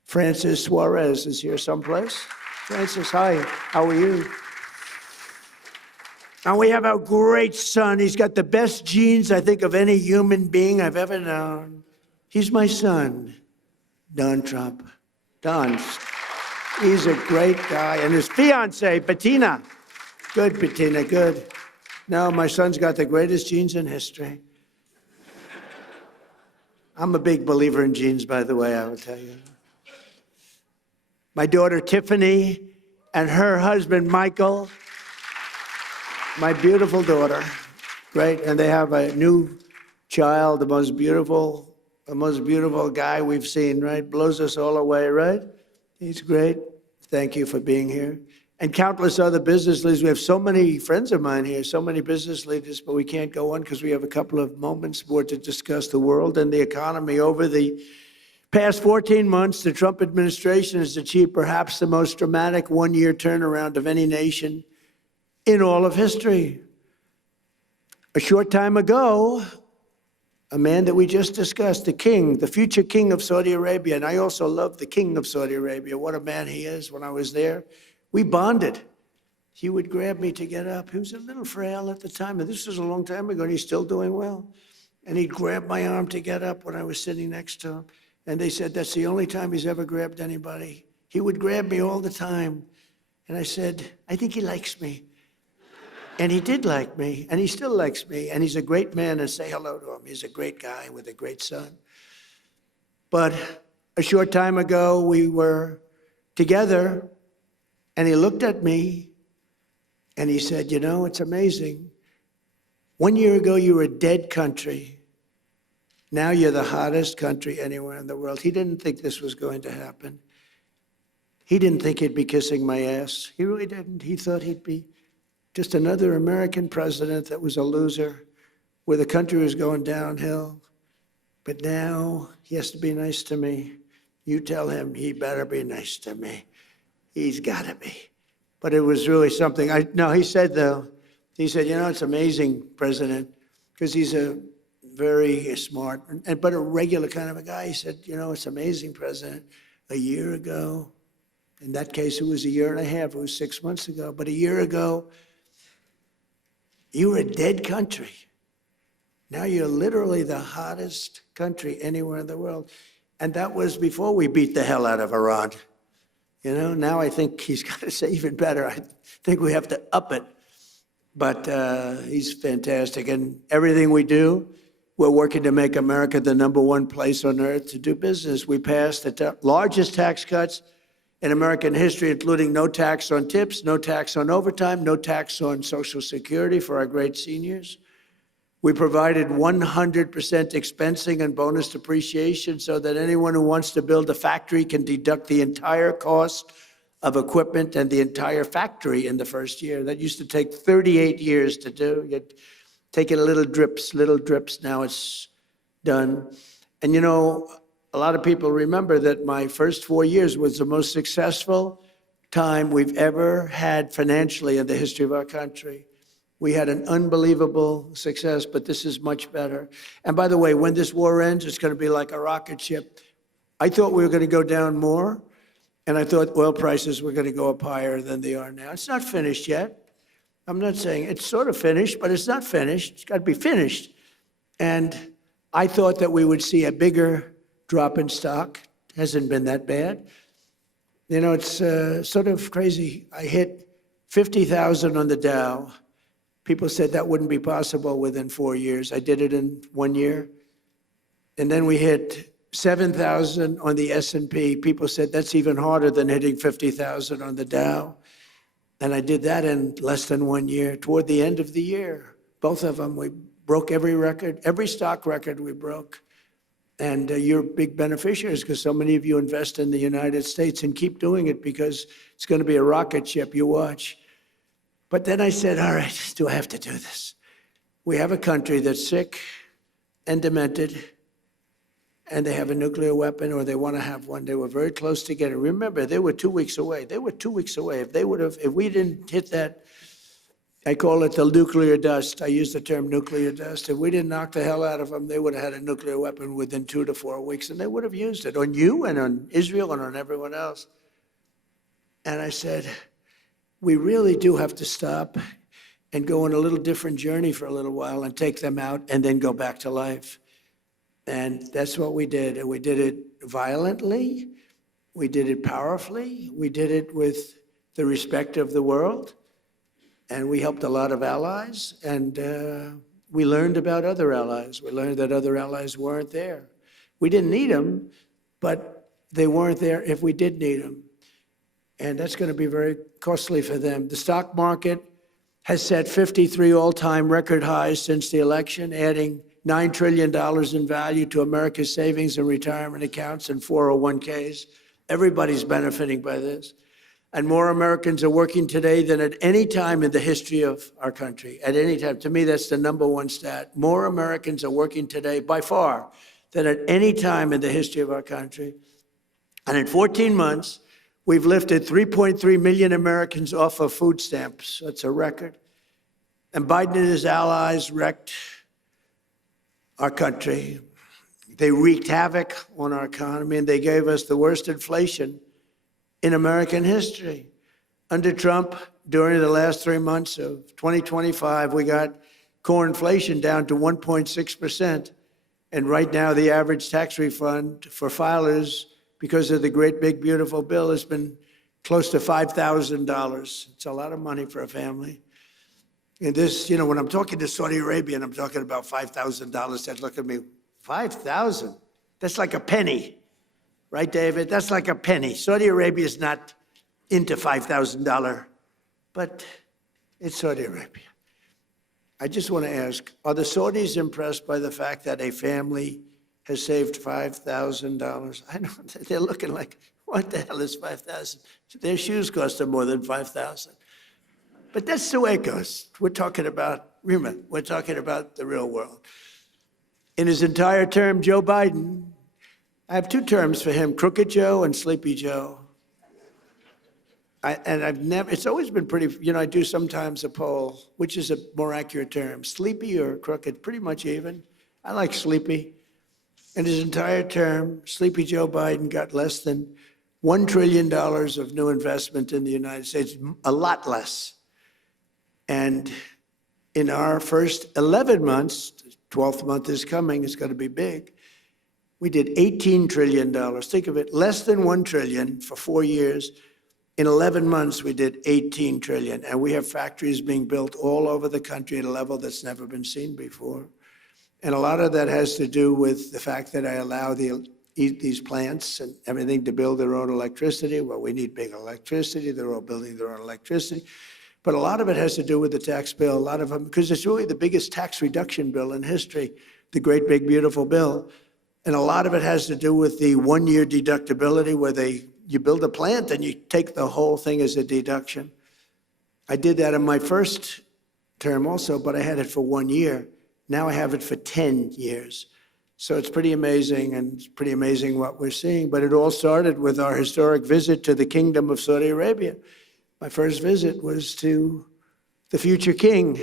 Francis Suarez is here someplace. Francis, hi. How are you? And we have our great son. He's got the best genes, I think, of any human being I've ever known. He's my son, Don Trump. Don, he's a great guy. And his fiancée, Bettina. Good, Bettina, good. No, my son's got the greatest genes in history. I'm a big believer in genes, by the way, I will tell you. My daughter Tiffany and her husband Michael, my beautiful daughter, great, and they have a new child, the most beautiful guy we've seen, right? Blows us all away, right? He's great. Thank you for being here. And countless other business leaders. We have so many friends of mine here, so many business leaders, but we can't go on because we have a couple of moments more to discuss the world and the economy. Over the past 14 months, the Trump administration has achieved perhaps the most dramatic one-year turnaround of any nation in all of history. A short time ago, a man that we just discussed, the king, the future king of Saudi Arabia, and I also love the king of Saudi Arabia, what a man he is. When I was there, we bonded. He would grab me to get up. He was a little frail at the time, and this was a long time ago, and he's still doing well. And he'd grab my arm to get up when I was sitting next to him. And they said that's the only time he's ever grabbed anybody. He would grab me all the time. And I said, I think he likes me. And he did like me, and he still likes me, and he's a great man, and say hello to him. He's a great guy with a great son. But a short time ago, we were together, and he looked at me, and he said, you know, it's amazing. 1 year ago, you were a dead country. Now you're the hottest country anywhere in the world. He didn't think this was going to happen. He didn't think he'd be kissing my ass. He really didn't. He thought he'd be just another American president that was a loser, where the country was going downhill. But now he has to be nice to me. You tell him he better be nice to me. He's got to be. But it was really something. He said, though, he said, you know, it's amazing, President, because he's a very smart, but a regular kind of a guy. He said, you know, it's amazing, President. A year ago, in that case, it was a year and a half. It was 6 months ago. But a year ago, you were a dead country. Now you're literally the hottest country anywhere in the world. And that was before we beat the hell out of Iran. You know, now I think he's got to say even better. I think we have to up it. But he's fantastic. And everything we do, we're working to make America the #1 place on earth to do business. We passed the largest tax cuts in American history, including no tax on tips, no tax on overtime, no tax on Social Security for our great seniors. We provided 100% expensing and bonus depreciation so that anyone who wants to build a factory can deduct the entire cost of equipment and the entire factory in the first year. That used to take 38 years to do. You'd take it little drips, now it's done. And you know, a lot of people remember that my first 4 years was the most successful time we've ever had financially in the history of our country. We had an unbelievable success, but this is much better. And by the way, when this war ends, it's going to be like a rocket ship. I thought we were going to go down more, and I thought oil prices were going to go up higher than they are now. It's not finished yet. I'm not saying it's sort of finished, but it's not finished. It's got to be finished. And I thought that we would see a bigger drop in stock. Hasn't been that bad. You know, it's sort of crazy. I hit 50,000 on the Dow. People said that wouldn't be possible within 4 years. I did it in 1 year. And then we hit 7,000 on the S&P. People said that's even harder than hitting 50,000 on the Dow. And I did that in less than 1 year. Toward the end of the year, both of them, we broke every record, every stock record we broke. And you're big beneficiaries because so many of you invest in the United States, and keep doing it because it's going to be a rocket ship. You watch. But then I said, all right, do I have to do this? We have a country that's sick and demented, and they have a nuclear weapon, or they want to have one. They were very close to getting it. Remember, they were 2 weeks away. They were 2 weeks away. If we didn't hit that, I call it the nuclear dust. I use the term nuclear dust. If we didn't knock the hell out of them, they would have had a nuclear weapon within 2 to 4 weeks, and they would have used it on you and on Israel and on everyone else. And I said, we really do have to stop and go on a little different journey for a little while and take them out and then go back to life. And that's what we did. And we did it violently. We did it powerfully. We did it with the respect of the world. And we helped a lot of allies, and we learned about other allies. We learned that other allies weren't there. We didn't need them, but they weren't there if we did need them. And that's going to be very costly for them. The stock market has set 53 all-time record highs since the election, adding $9 trillion in value to America's savings and retirement accounts and 401ks. Everybody's benefiting by this. And more Americans are working today than at any time in the history of our country. At any time. To me, that's the number one stat. More Americans are working today, by far, than at any time in the history of our country. And in 14 months, we've lifted 3.3 million Americans off of food stamps. That's a record. And Biden and his allies wrecked our country. They wreaked havoc on our economy, and they gave us the worst inflation in American history. Under Trump, during the last 3 months of 2025, we got core inflation down to 1.6%. And right now, the average tax refund for filers, because of the great big beautiful bill, has been close to $5,000. It's a lot of money for a family. And this, when I'm talking to Saudi Arabia and I'm talking about $5,000, they look at me, 5,000? That's like a penny. Right, David? That's like a penny. Saudi Arabia is not into $5,000, but it's Saudi Arabia. I just want to ask, are the Saudis impressed by the fact that a family has saved $5,000? I know they're looking like, what the hell is 5,000? Their shoes cost them more than 5,000. But that's the way it goes. We're talking about the real world. In his entire term, Joe Biden, I have two terms for him, Crooked Joe and Sleepy Joe. It's always been pretty, I do sometimes a poll, which is a more accurate term, sleepy or crooked, pretty much even. I like sleepy. In his entire term, Sleepy Joe Biden got less than $1 trillion of new investment in the United States, a lot less. And in our first 11 months, 12th month is coming, it's going to be big, we did $18 trillion. Think of it, less than $1 trillion for 4 years. In 11 months, we did $18 trillion. And we have factories being built all over the country at a level that's never been seen before. And a lot of that has to do with the fact that I allow these plants and everything to build their own electricity. Well, we need big electricity. They're all building their own electricity. But a lot of it has to do with the tax bill. A lot of them, because it's really the biggest tax reduction bill in history, the great big beautiful bill. And a lot of it has to do with the one-year deductibility where you build a plant and you take the whole thing as a deduction. I did that in my first term also, but I had it for 1 year. Now I have it for 10 years. So it's pretty amazing, and it's pretty amazing what we're seeing. But it all started with our historic visit to the Kingdom of Saudi Arabia. My first visit was to the future king.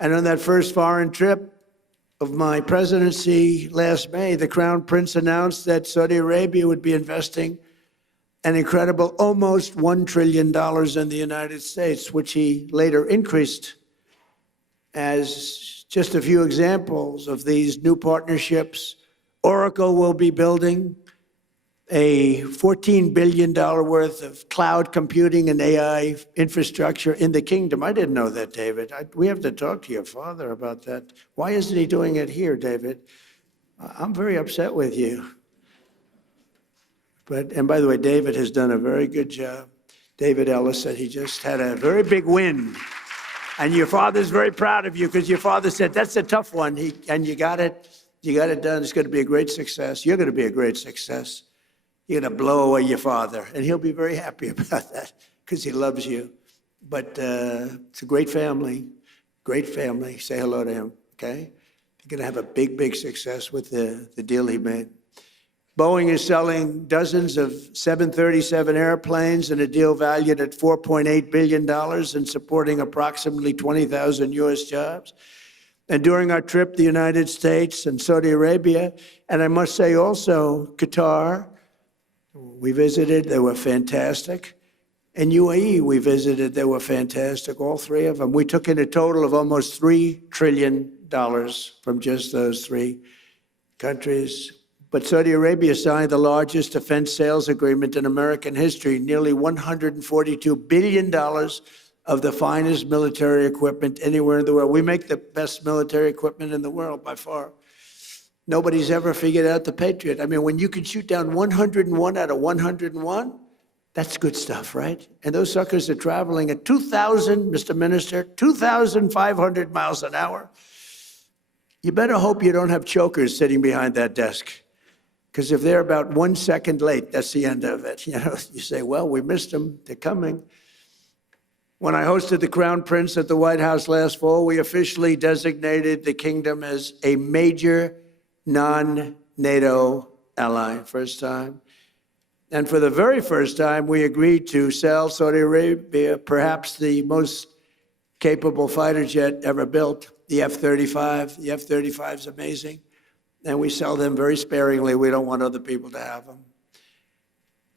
And on that first foreign trip of my presidency last May, the Crown Prince announced that Saudi Arabia would be investing an incredible almost $1 trillion in the United States, which he later increased. As just a few examples of these new partnerships, Oracle will be building a $14 billion worth of cloud computing and AI infrastructure in the kingdom. I didn't know that, David. We have to talk to your father about that. Why isn't he doing it here, David? I'm very upset with you. And by the way, David has done a very good job. David Ellis said he just had a very big win. And your father's very proud of you because your father said, that's a tough one. And you got it done. It's going to be a great success. You're going to be a great success. You're going to blow away your father. And he'll be very happy about that because he loves you. But it's a great family, great family. Say hello to him, okay? You're going to have a big, big success with the deal he made. Boeing is selling dozens of 737 airplanes in a deal valued at $4.8 billion and supporting approximately 20,000 U.S. jobs. And during our trip, the United States and Saudi Arabia, and I must say also Qatar, we visited, they were fantastic. And UAE, we visited, they were fantastic, all three of them. We took in a total of almost $3 trillion from just those three countries. But Saudi Arabia signed the largest defense sales agreement in American history, nearly $142 billion of the finest military equipment anywhere in the world. We make the best military equipment in the world by far. Nobody's ever figured out the Patriot. I mean, when you can shoot down 101 out of 101, that's good stuff, right? And those suckers are traveling at 2,000, Mr. Minister, 2,500 miles an hour. You better hope you don't have chokers sitting behind that desk. Because if they're about 1 second late, that's the end of it. You know, you say, well, we missed them, they're coming. When I hosted the Crown Prince at the White House last fall, we officially designated the kingdom as a major non-NATO ally, first time. And for the very first time, we agreed to sell Saudi Arabia perhaps the most capable fighter jet ever built, the F-35. The F-35 is amazing. And we sell them very sparingly. We don't want other people to have them.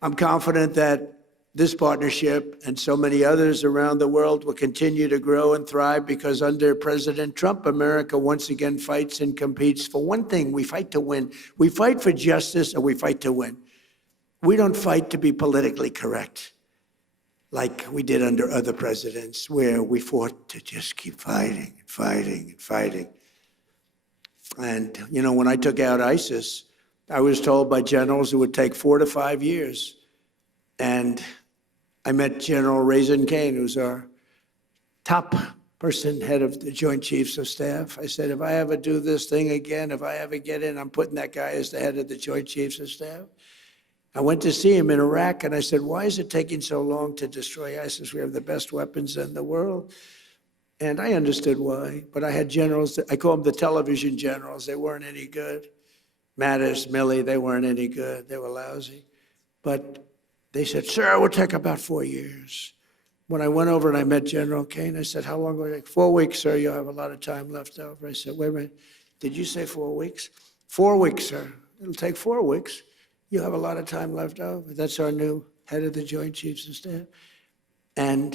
I'm confident that this partnership and so many others around the world will continue to grow and thrive because under President Trump, America once again fights and competes for one thing. We fight to win. We fight for justice and we fight to win. We don't fight to be politically correct like we did under other presidents where we fought to just keep fighting and fighting and fighting. And, you know, when I took out ISIS, I was told by generals it would take 4 to 5 years. And I met General Raisin Kane, who's our top person, head of the Joint Chiefs of Staff. I said, if I ever do this thing again, if I ever get in, I'm putting that guy as the head of the Joint Chiefs of Staff. I went to see him in Iraq, and I said, why is it taking so long to destroy ISIS? We have the best weapons in the world. And I understood why, but I had generals, I call them the television generals. They weren't any good. Mattis, Milley, they weren't any good. They were lousy. But they said, sir, it will take about 4 years. When I went over and I met General Kane, I said, how long will it take? 4 weeks, sir, you'll have a lot of time left over. I said, wait a minute, did you say 4 weeks? 4 weeks, sir. It'll take 4 weeks. You'll have a lot of time left over. That's our new head of the Joint Chiefs of Staff. And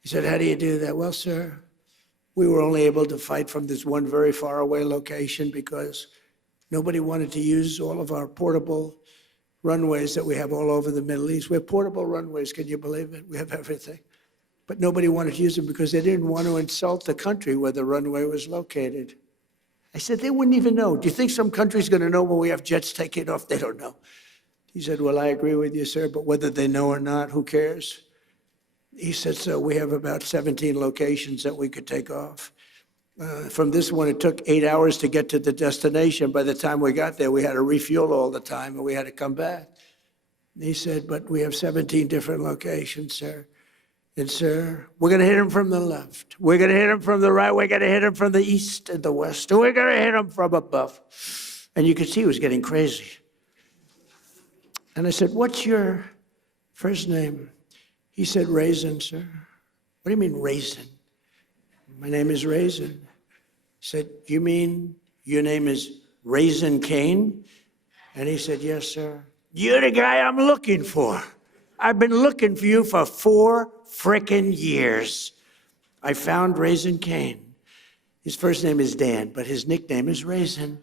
he said, how do you do that? Well, sir, we were only able to fight from this one very far away location because nobody wanted to use all of our portable runways that we have all over the Middle East. We have portable runways, can you believe it? We have everything. But nobody wanted to use them because they didn't want to insult the country where the runway was located. I said, they wouldn't even know. Do you think some country's going to know when we have jets taking off? They don't know. He said, well, I agree with you, sir, but whether they know or not, who cares? He said, so we have about 17 locations that we could take off. From this one, it took 8 hours to get to the destination. By the time we got there, we had to refuel all the time, and we had to come back. And he said, but we have 17 different locations, sir. And, sir, we're going to hit them from the left. We're going to hit them from the right. We're going to hit them from the east and the west. And we're going to hit them from above. And you could see he was getting crazy. And I said, what's your first name? He said, Raisin, sir. What do you mean, Raisin? My name is Raisin. He said, you mean your name is Raisin Kane? And he said, yes, sir. You're the guy I'm looking for. I've been looking for you for 4 frickin' years. I found Raisin Kane. His first name is Dan, but his nickname is Raisin.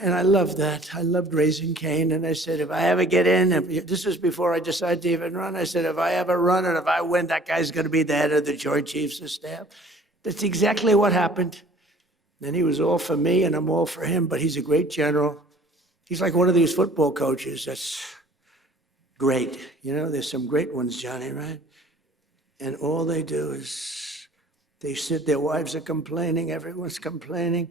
And I love that. I loved Raisin Kane. And I said, if I ever get in, this was before I decided to even run, I said, if I ever run and if I win, that guy's going to be the head of the Joint Chiefs of Staff. That's exactly what happened. And he was all for me, and I'm all for him, but he's a great general. He's like one of these football coaches that's great. You know, there's some great ones, Johnny, right? And all they do is they sit, their wives are complaining, everyone's complaining.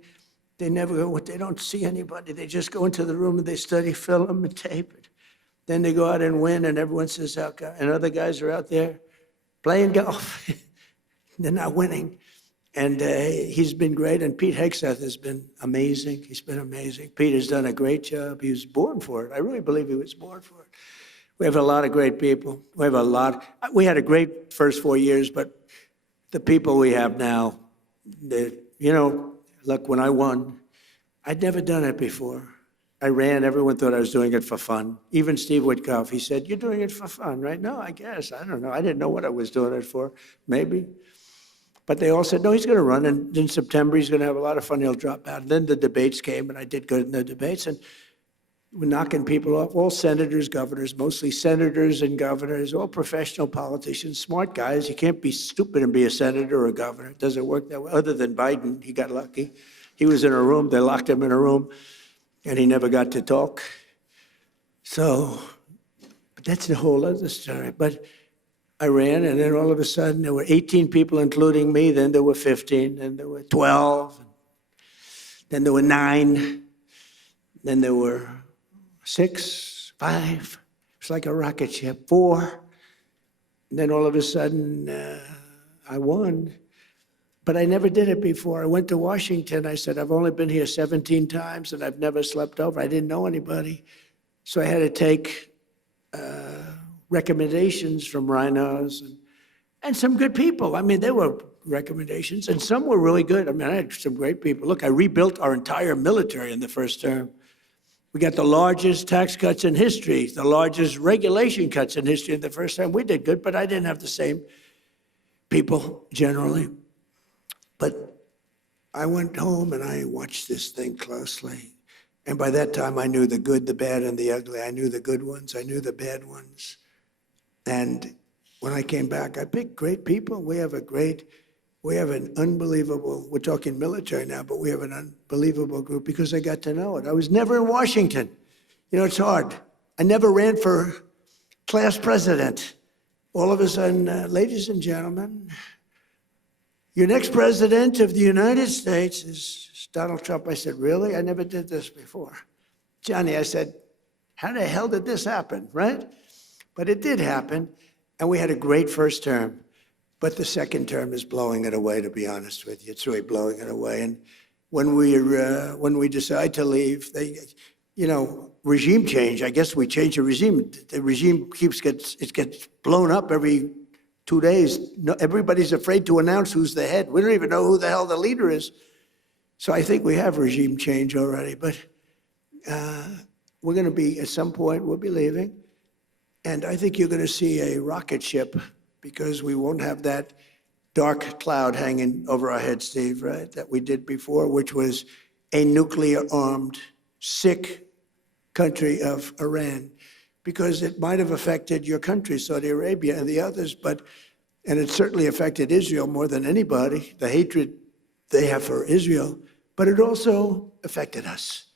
They never go, they don't see anybody. They just go into the room and they study film and tape it. Then they go out and win, and everyone says, and other guys are out there playing golf. They're not winning. And he's been great, and Pete Hegseth has been amazing. He's been amazing. Pete has done a great job. He was born for it. I really believe he was born for it. We have a lot of great people. We have a lot. We had a great first 4 years, but the people we have now, you know, look, when I won, I'd never done it before. I ran, everyone thought I was doing it for fun. Even Steve Witkoff, he said, you're doing it for fun, right? No, I guess, I don't know. I didn't know what I was doing it for, maybe. But they all said, no, he's going to run, and in September, he's going to have a lot of fun, he'll drop out. And then the debates came, and I did good in the debates, and We're knocking people off, all senators, governors, mostly senators and governors, all professional politicians, smart guys. You can't be stupid and be a senator or a governor. It doesn't work that way. Other than Biden, he got lucky. He was in a room, they locked him in a room, and he never got to talk. So, but that's a whole other story. But I ran, and then all of a sudden, there were 18 people, including me. Then there were 15, then there were 12, then there were 9, then there were 6, 5. It's like a rocket ship. 4. And then all of a sudden, I won. But I never did it before. I went to Washington. I said, I've only been here 17 times, and I've never slept over. I didn't know anybody. So I had to take recommendations from rhinos and some good people. I mean, there were recommendations, and some were really good. I mean, I had some great people. Look, I rebuilt our entire military in the first term. We got the largest tax cuts in history, the largest regulation cuts in history in the first time. We did good, but I didn't have the same people generally. But I went home and I watched this thing closely. And by that time, I knew the good, the bad, and the ugly. I knew the good ones. I knew the bad ones. And when I came back, I picked great people. We have an unbelievable, we're talking military now, but we have an unbelievable group because I got to know it. I was never in Washington. You know, it's hard. I never ran for class president. All of a sudden, ladies and gentlemen, your next president of the United States is Donald Trump. I said, really? I never did this before. Johnny, I said, how the hell did this happen, right? But it did happen, and we had a great first term. But the second term is blowing it away, to be honest with you. It's really blowing it away. And when we decide to leave, regime change, I guess we change the regime. The regime gets blown up every 2 days. No, everybody's afraid to announce who's the head. We don't even know who the hell the leader is. So I think we have regime change already. But we're going to be, at some point, we'll be leaving. And I think you're going to see a rocket ship because we won't have that dark cloud hanging over our heads, Steve, right, that we did before, which was a nuclear-armed, sick country of Iran, because it might have affected your country, Saudi Arabia, and the others, and it certainly affected Israel more than anybody, the hatred they have for Israel, but it also affected us,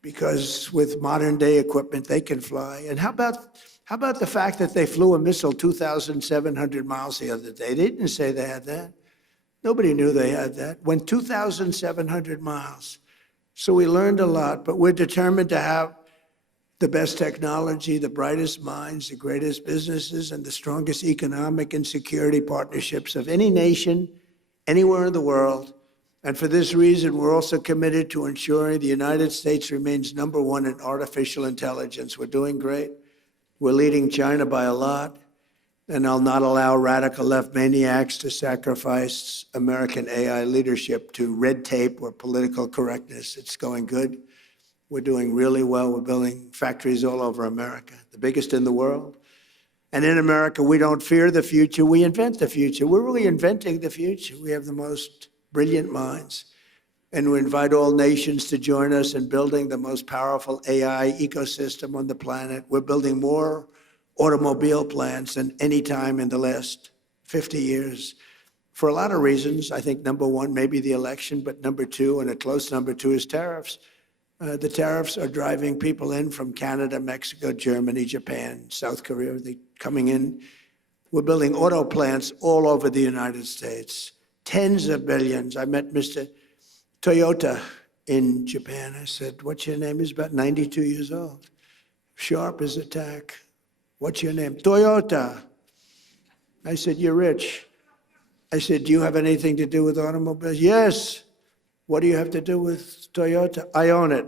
because with modern-day equipment, they can fly. And how about the fact that they flew a missile 2,700 miles the other day? They didn't say they had that. Nobody knew they had that. Went 2,700 miles. So we learned a lot, but we're determined to have the best technology, the brightest minds, the greatest businesses, and the strongest economic and security partnerships of any nation, anywhere in the world. And for this reason, we're also committed to ensuring the United States remains #1 in artificial intelligence. We're doing great. We're leading China by a lot, and I'll not allow radical left maniacs to sacrifice American AI leadership to red tape or political correctness. It's going good. We're doing really well. We're building factories all over America, the biggest in the world. And in America, we don't fear the future, we invent the future. We're really inventing the future. We have the most brilliant minds. And we invite all nations to join us in building the most powerful AI ecosystem on the planet. We're building more automobile plants than any time in the last 50 years. For a lot of reasons. I think #1, maybe the election, but #2, and a close #2, is tariffs. The tariffs are driving people in from Canada, Mexico, Germany, Japan, South Korea. They're coming in. We're building auto plants all over the United States. Tens of billions. I met Mr. Toyota in Japan. I said, what's your name? He's about 92 years old. Sharp as a tack. What's your name? Toyota. I said, you're rich. I said, do you have anything to do with automobiles? Yes. What do you have to do with Toyota? I own it.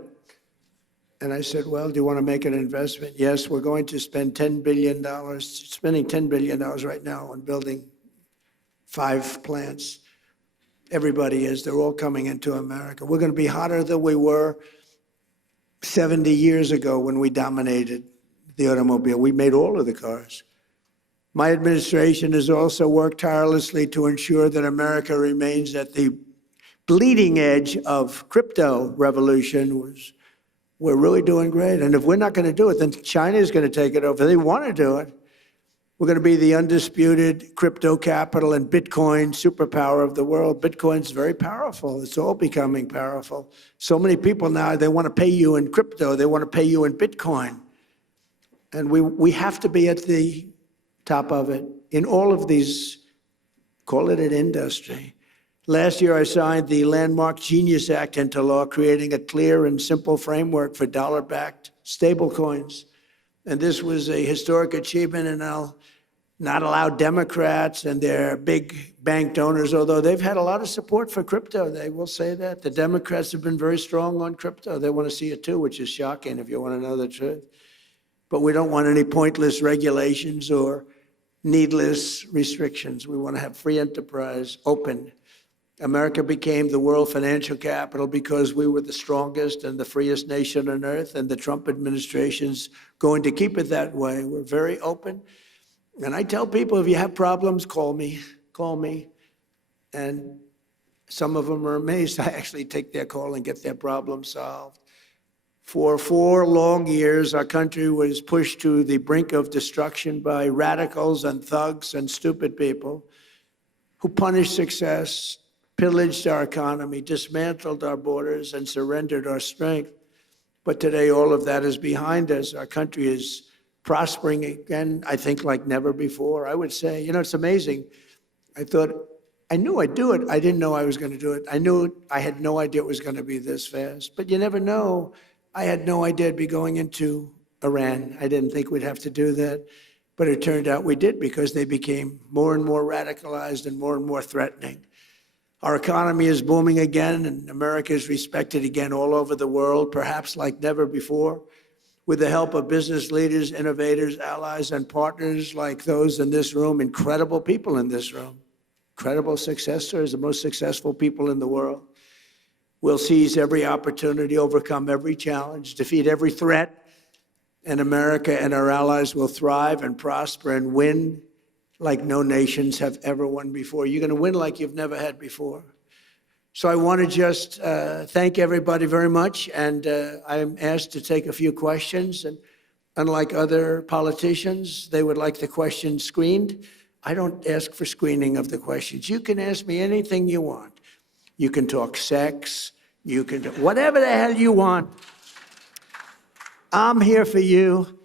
And I said, well, do you want to make an investment? Yes, we're going to spend $10 billion, spending $10 billion right now on building 5 plants. Everybody is. They're all coming into America. We're going to be hotter than we were 70 years ago when we dominated the automobile. We made all of the cars. My administration has also worked tirelessly to ensure that America remains at the bleeding edge of crypto revolution. We're really doing great. And if we're not going to do it, then China is going to take it over. They want to do it. We're going to be the undisputed crypto capital and Bitcoin superpower of the world. Bitcoin's very powerful. It's all becoming powerful. So many people now, they want to pay you in crypto. They want to pay you in Bitcoin. And we have to be at the top of it in all of these, call it an industry. Last year, I signed the landmark Genius Act into law, creating a clear and simple framework for dollar-backed stablecoins. And this was a historic achievement, and I'll not allow Democrats and their big bank donors, although they've had a lot of support for crypto. They will say that. The Democrats have been very strong on crypto. They want to see it too, which is shocking if you want to know the truth. But we don't want any pointless regulations or needless restrictions. We want to have free enterprise, open. America became the world financial capital because we were the strongest and the freest nation on earth, and the Trump administration's going to keep it that way. We're very open. And I tell people, if you have problems, call me. And some of them are amazed. I actually take their call and get their problem solved. For 4 long years, our country was pushed to the brink of destruction by radicals and thugs and stupid people who punished success, pillaged our economy, dismantled our borders, and surrendered our strength. But today, all of that is behind us. Our country is prospering again, I think, like never before. I would say, it's amazing. I knew I'd do it. I didn't know I was going to do it. I had no idea it was going to be this fast. But you never know. I had no idea I'd be going into Iran. I didn't think we'd have to do that. But it turned out we did, because they became more and more radicalized and more threatening. Our economy is booming again, and America is respected again all over the world, perhaps like never before. With the help of business leaders, innovators, allies, and partners like those in this room, incredible people in this room, incredible success stories, the most successful people in the world. We'll seize every opportunity, overcome every challenge, defeat every threat, and America and our allies will thrive and prosper and win like no nations have ever won before. You're going to win like you've never had before. So I want to just thank everybody very much, and I'm asked to take a few questions. And unlike other politicians, they would like the questions screened. I don't ask for screening of the questions. You can ask me anything you want. You can talk sex. You can do whatever the hell you want. I'm here for you.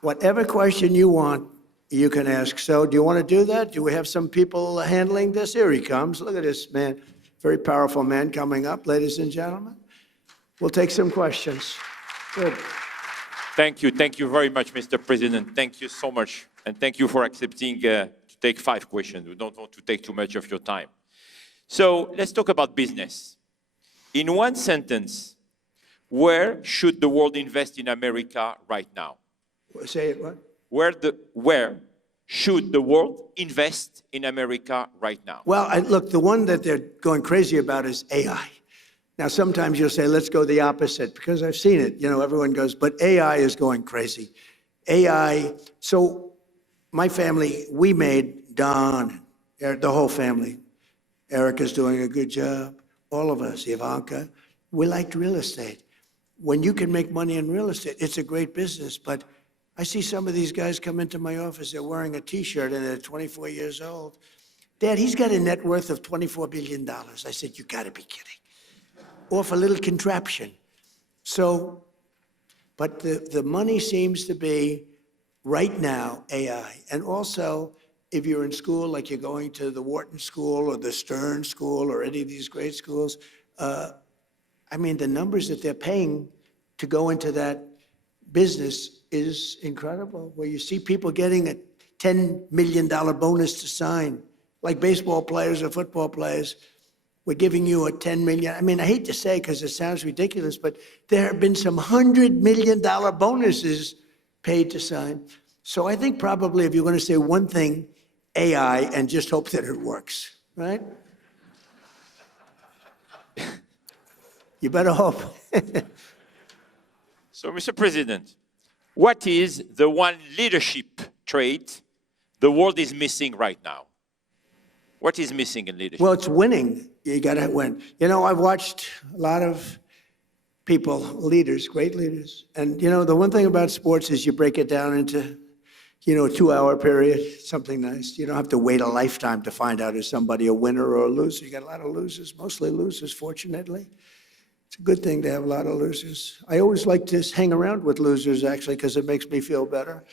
Whatever question you want, you can ask. So do you want to do that? Do we have some people handling this? Here he comes. Look at this man. Very powerful man coming up, ladies and gentlemen. We'll take some questions. Good. Thank you. Thank you very much, Mr. President. Thank you so much. And thank you for accepting to take 5 questions. We don't want to take too much of your time. So let's talk about business. In one sentence, where should the world invest in America right now? Say it, what? Where should the world invest in America right now? Well, look, the one that they're going crazy about is AI. Now, sometimes you'll say, let's go the opposite, because I've seen it. Everyone goes, but AI is going crazy. AI, so my family, we made Don, the whole family. Erica's doing a good job. All of us, Ivanka, we liked real estate. When you can make money in real estate, it's a great business, but I see some of these guys come into my office, they're wearing a T-shirt and they're 24 years old. Dad, he's got a net worth of $24 billion. I said, you gotta be kidding. Off a little contraption. So, but the money seems to be, right now, AI. And also, if you're in school, like you're going to the Wharton School or the Stern School or any of these great schools, the numbers that they're paying to go into that business is incredible, where you see people getting a $10 million bonus to sign, like baseball players or football players. We're giving you a $10 million. I hate to say because it sounds ridiculous, but there have been some $100 million bonuses paid to sign. So I think probably if you're going to say one thing, AI, and just hope that it works, right? You better hope. So, Mr. President, what is the one leadership trait the world is missing right now? What is missing in leadership? Well, it's winning. You got to win. I've watched a lot of people, leaders, great leaders. And, the one thing about sports is you break it down into, a 2-hour period, something nice. You don't have to wait a lifetime to find out if somebody a winner or a loser. You got a lot of losers, mostly losers, fortunately. It's a good thing to have a lot of losers. I always like to hang around with losers, actually, because it makes me feel better.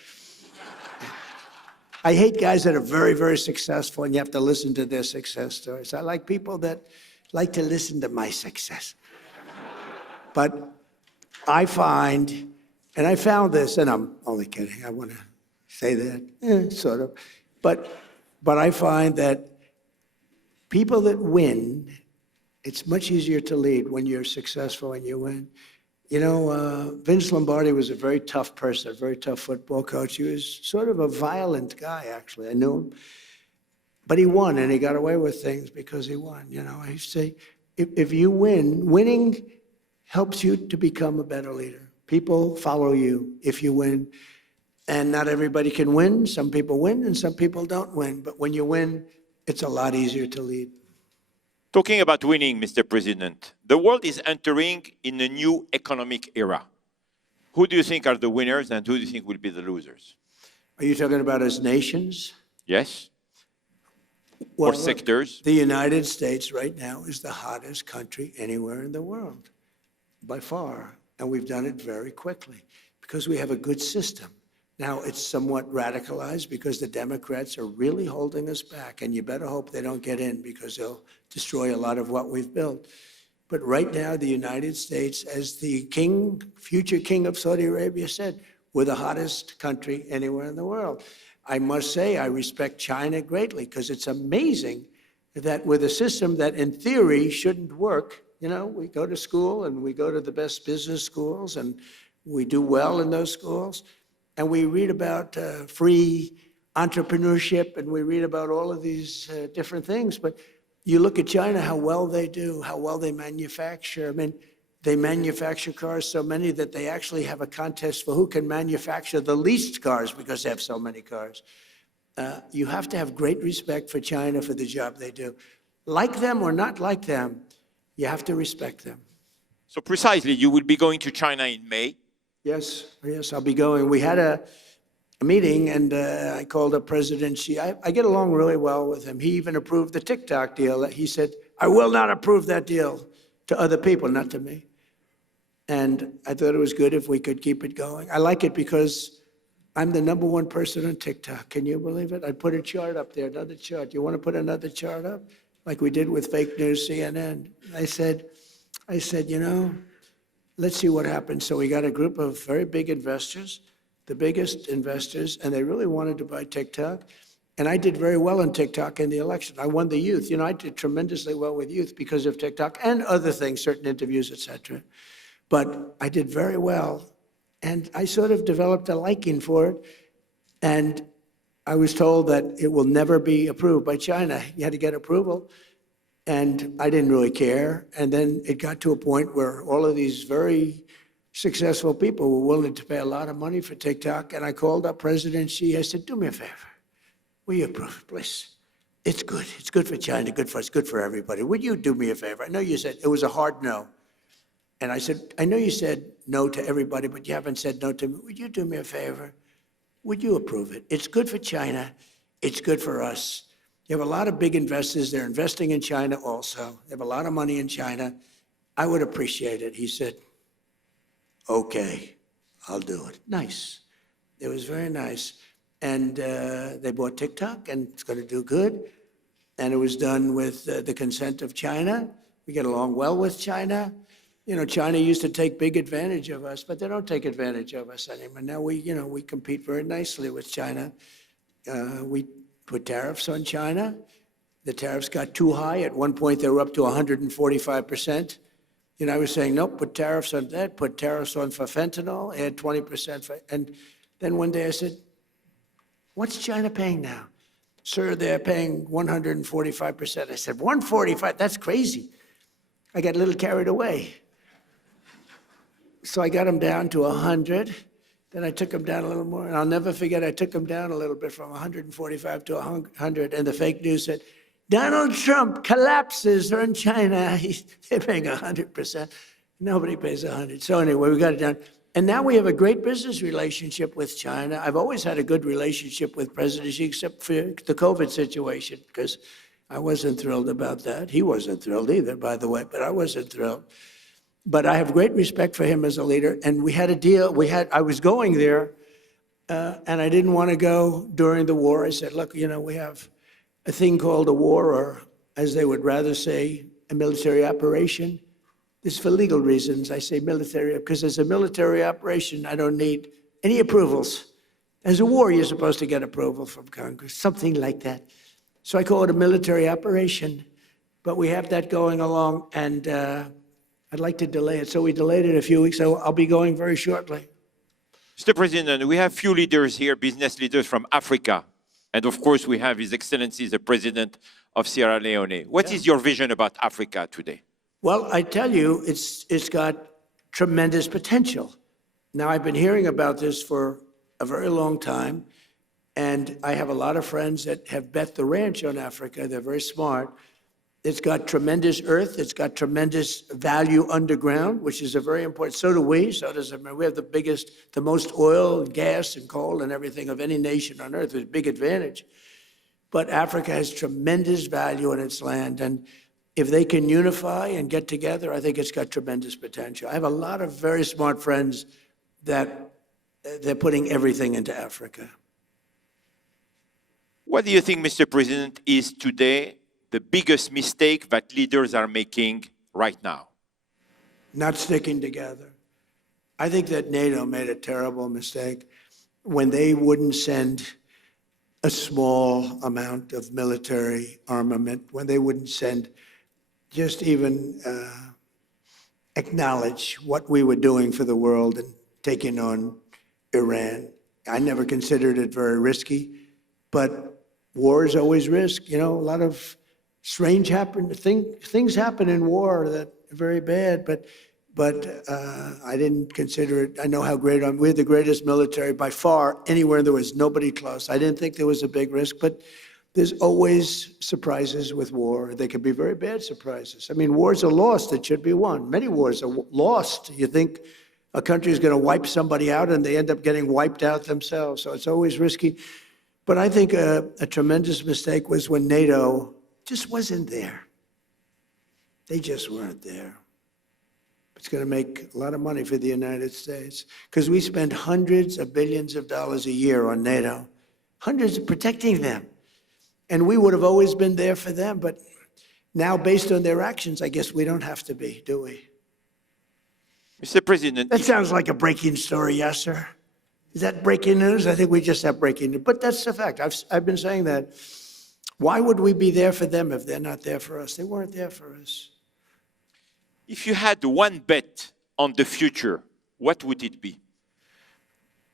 I hate guys that are very, very successful and you have to listen to their success stories. I like people that like to listen to my success. But I find, and I found this, and I'm only kidding, I want to say that, sort of. But I find that people that win, it's much easier to lead when you're successful and you win. Vince Lombardi was a very tough person, a very tough football coach. He was sort of a violent guy, actually. I knew him. But he won, and he got away with things because he won. I used to say, if you win, winning helps you to become a better leader. People follow you if you win. And not everybody can win. Some people win, and some people don't win. But when you win, it's a lot easier to lead. Talking about winning, Mr. President, the world is entering in a new economic era. Who do you think are the winners and who do you think will be the losers? Are you talking about as nations? Yes. Well, or sectors? The United States right now is the hottest country anywhere in the world, by far. And we've done it very quickly because we have a good system. Now, it's somewhat radicalized because the Democrats are really holding us back, and you better hope they don't get in because they'll destroy a lot of what we've built. But right now, the United States, as the king, future king of Saudi Arabia said, we're the hottest country anywhere in the world. I must say, I respect China greatly because it's amazing that with a system that in theory shouldn't work, we go to school and we go to the best business schools and we do well in those schools. And we read about free entrepreneurship, and we read about all of these different things. But you look at China, how well they do, how well they manufacture. I mean, they manufacture cars so many that they actually have a contest for who can manufacture the least cars because they have so many cars. You have to have great respect for China for the job they do. Like them or not like them, you have to respect them. So precisely, you will be going to China in May. Yes, I'll be going. We had a meeting, and I called up President Xi. I get along really well with him. He even approved the TikTok deal. He said, I will not approve that deal to other people, not to me. And I thought it was good if we could keep it going. I like it because I'm the #1 person on TikTok. Can you believe it? I put a chart up there, another chart. You want to put another chart up? Like we did with fake news CNN. I said, let's see what happens. So we got a group of very big investors, the biggest investors, and they really wanted to buy TikTok. And I did very well on TikTok in the election. I won the youth. I did tremendously well with youth because of TikTok and other things, certain interviews, et cetera. But I did very well. And I sort of developed a liking for it. And I was told that it will never be approved by China. You had to get approval. And I didn't really care. And then it got to a point where all of these very successful people were willing to pay a lot of money for TikTok. And I called up President Xi. I said, do me a favor. Will you approve it, please? It's good. It's good for China, good for us, good for everybody. Would you do me a favor? I know you said it was a hard no. And I said, I know you said no to everybody, but you haven't said no to me. Would you do me a favor? Would you approve it? It's good for China. It's good for us. You have a lot of big investors. They're investing in China also. They have a lot of money in China. I would appreciate it. He said, okay, I'll do it. Nice. It was very nice. And they bought TikTok, and it's going to do good. And it was done with the consent of China. We get along well with China. China used to take big advantage of us, but they don't take advantage of us anymore. Now we compete very nicely with China. We put tariffs on China. The tariffs got too high. At one point, they were up to 145%. I was saying, nope, put tariffs on that, put tariffs on for fentanyl, add 20%. And then one day I said, what's China paying now? Sir, they're paying 145%. I said, 145? That's crazy. I got a little carried away. So I got them down to 100. Then I took them down a little more. And I'll never forget, I took them down a little bit from 145 to 100. And the fake news said, Donald Trump collapses on China. They're paying 100%. Nobody pays 100. So anyway, we got it done. And now we have a great business relationship with China. I've always had a good relationship with President Xi, except for the COVID situation, because I wasn't thrilled about that. He wasn't thrilled either, by the way, but I wasn't thrilled. But I have great respect for him as a leader. And we had a deal. I was going there, and I didn't want to go during the war. I said, look, we have a thing called a war, or as they would rather say, a military operation. This is for legal reasons. I say military, because as a military operation, I don't need any approvals. As a war, you're supposed to get approval from Congress, something like that. So I call it a military operation, but we have that going along, and I'd like to delay it. So we delayed it a few weeks, so I'll be going very shortly. Mr. President, we have few leaders here, business leaders from Africa. And of course, we have His Excellency, the President of Sierra Leone. What is your vision about Africa today? Well, I tell you, it's got tremendous potential. Now, I've been hearing about this for a very long time, and I have a lot of friends that have bet the ranch on Africa. They're very smart. It's got tremendous earth. It's got tremendous value underground, which is a very important. So do we. So does America. We have the most oil and gas and coal and everything of any nation on earth. It's a big advantage. But Africa has tremendous value in its land, and if they can unify and get together, I think it's got tremendous potential. I have a lot of very smart friends that they're putting everything into Africa. What do you think, Mr. President, is today the biggest mistake that leaders are making right now? Not sticking together. I think that NATO made a terrible mistake when they wouldn't send a small amount of military armament, when they wouldn't send just even acknowledge what we were doing for the world and taking on Iran. I never considered it very risky, but war is always risk. A lot of strange things happen in war that are very bad, but I didn't consider it. I know how great we're the greatest military by far anywhere. There was nobody close. I didn't think there was a big risk, but there's always surprises with war. They can be very bad surprises. I mean, wars are lost that should be won. Many wars are lost. You think a country is going to wipe somebody out, and they end up getting wiped out themselves. So it's always risky. But I think a tremendous mistake was when NATO just wasn't there. They just weren't there. It's going to make a lot of money for the United States, because we spend hundreds of billions of dollars a year on NATO, hundreds of protecting them. And we would have always been there for them, but now, based on their actions, I guess we don't have to be, do we? Mr. President, that sounds like a breaking story, yes, sir. Is that breaking news? I think we just have breaking news, but that's the fact. I've been saying that. Why would we be there for them if they're not there for us? They weren't there for us. If you had one bet on the future, what would it be?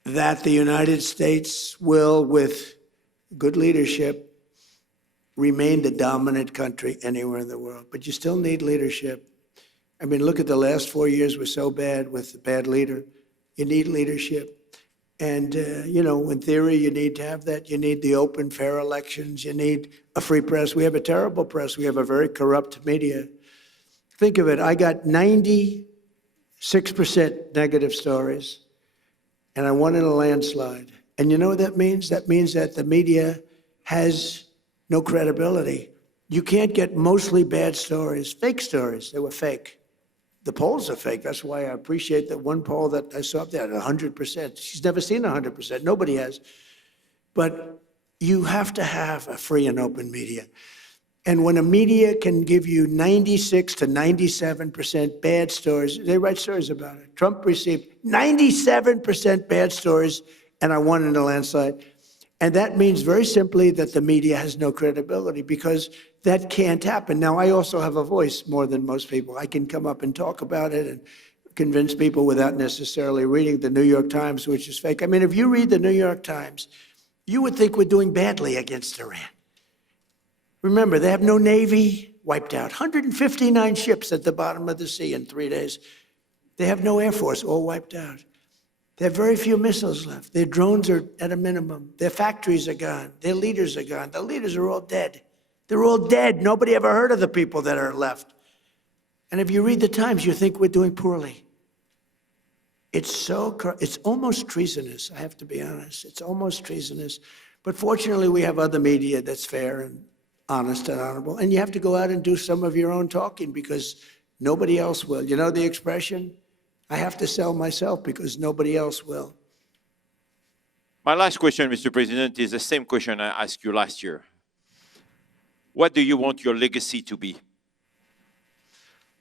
That the United States will, with good leadership, remain the dominant country anywhere in the world. But you still need leadership. I mean, look at the last 4 years were so bad with the bad leader. You need leadership. And, in theory, you need to have that. You need the open, fair elections. You need a free press. We have a terrible press. We have a very corrupt media. Think of it. I got 96% negative stories, and I won in a landslide. And you know what that means? That means that the media has no credibility. You can't get mostly bad stories, fake stories. They were fake. The polls are fake. That's why I appreciate that one poll that I saw up there, 100%. She's never seen 100%. Nobody has. But you have to have a free and open media. And when a media can give you 96 to 97% bad stories, they write stories about it. Trump received 97% bad stories, and I won in a landslide. And that means very simply that the media has no credibility, because that can't happen. Now, I also have a voice more than most people. I can come up and talk about it and convince people without necessarily reading the New York Times, which is fake. I mean, if you read the New York Times, you would think we're doing badly against Iran. Remember, they have no Navy, wiped out. 159 ships at the bottom of the sea in 3 days. They have no Air Force, all wiped out. They have very few missiles left. Their drones are at a minimum. Their factories are gone. Their leaders are gone. The leaders are all dead. They're all dead. Nobody ever heard of the people that are left. And if you read the Times, you think we're doing poorly. It's almost treasonous, I have to be honest. It's almost treasonous. But fortunately, we have other media that's fair and honest and honorable. And you have to go out and do some of your own talking because nobody else will. You know the expression? I have to sell myself because nobody else will. My last question, Mr. President, is the same question I asked you last year. What do you want your legacy to be?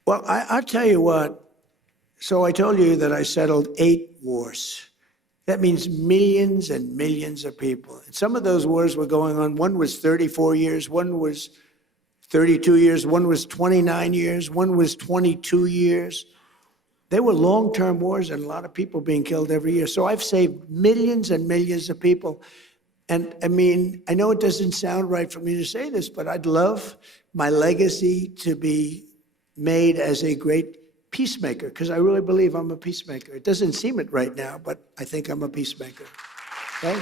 Well, I'll tell you what. So I told you that I settled 8 wars. That means millions and millions of people. And some of those wars were going on. One was 34 years, one was 32 years, one was 29 years, one was 22 years. They were long-term wars and a lot of people being killed every year. So I've saved millions and millions of people. And I mean, I know it doesn't sound right for me to say this, but I'd love my legacy to be made as a great peacemaker, because I really believe I'm a peacemaker. It doesn't seem it right now, but I think I'm a peacemaker. Okay?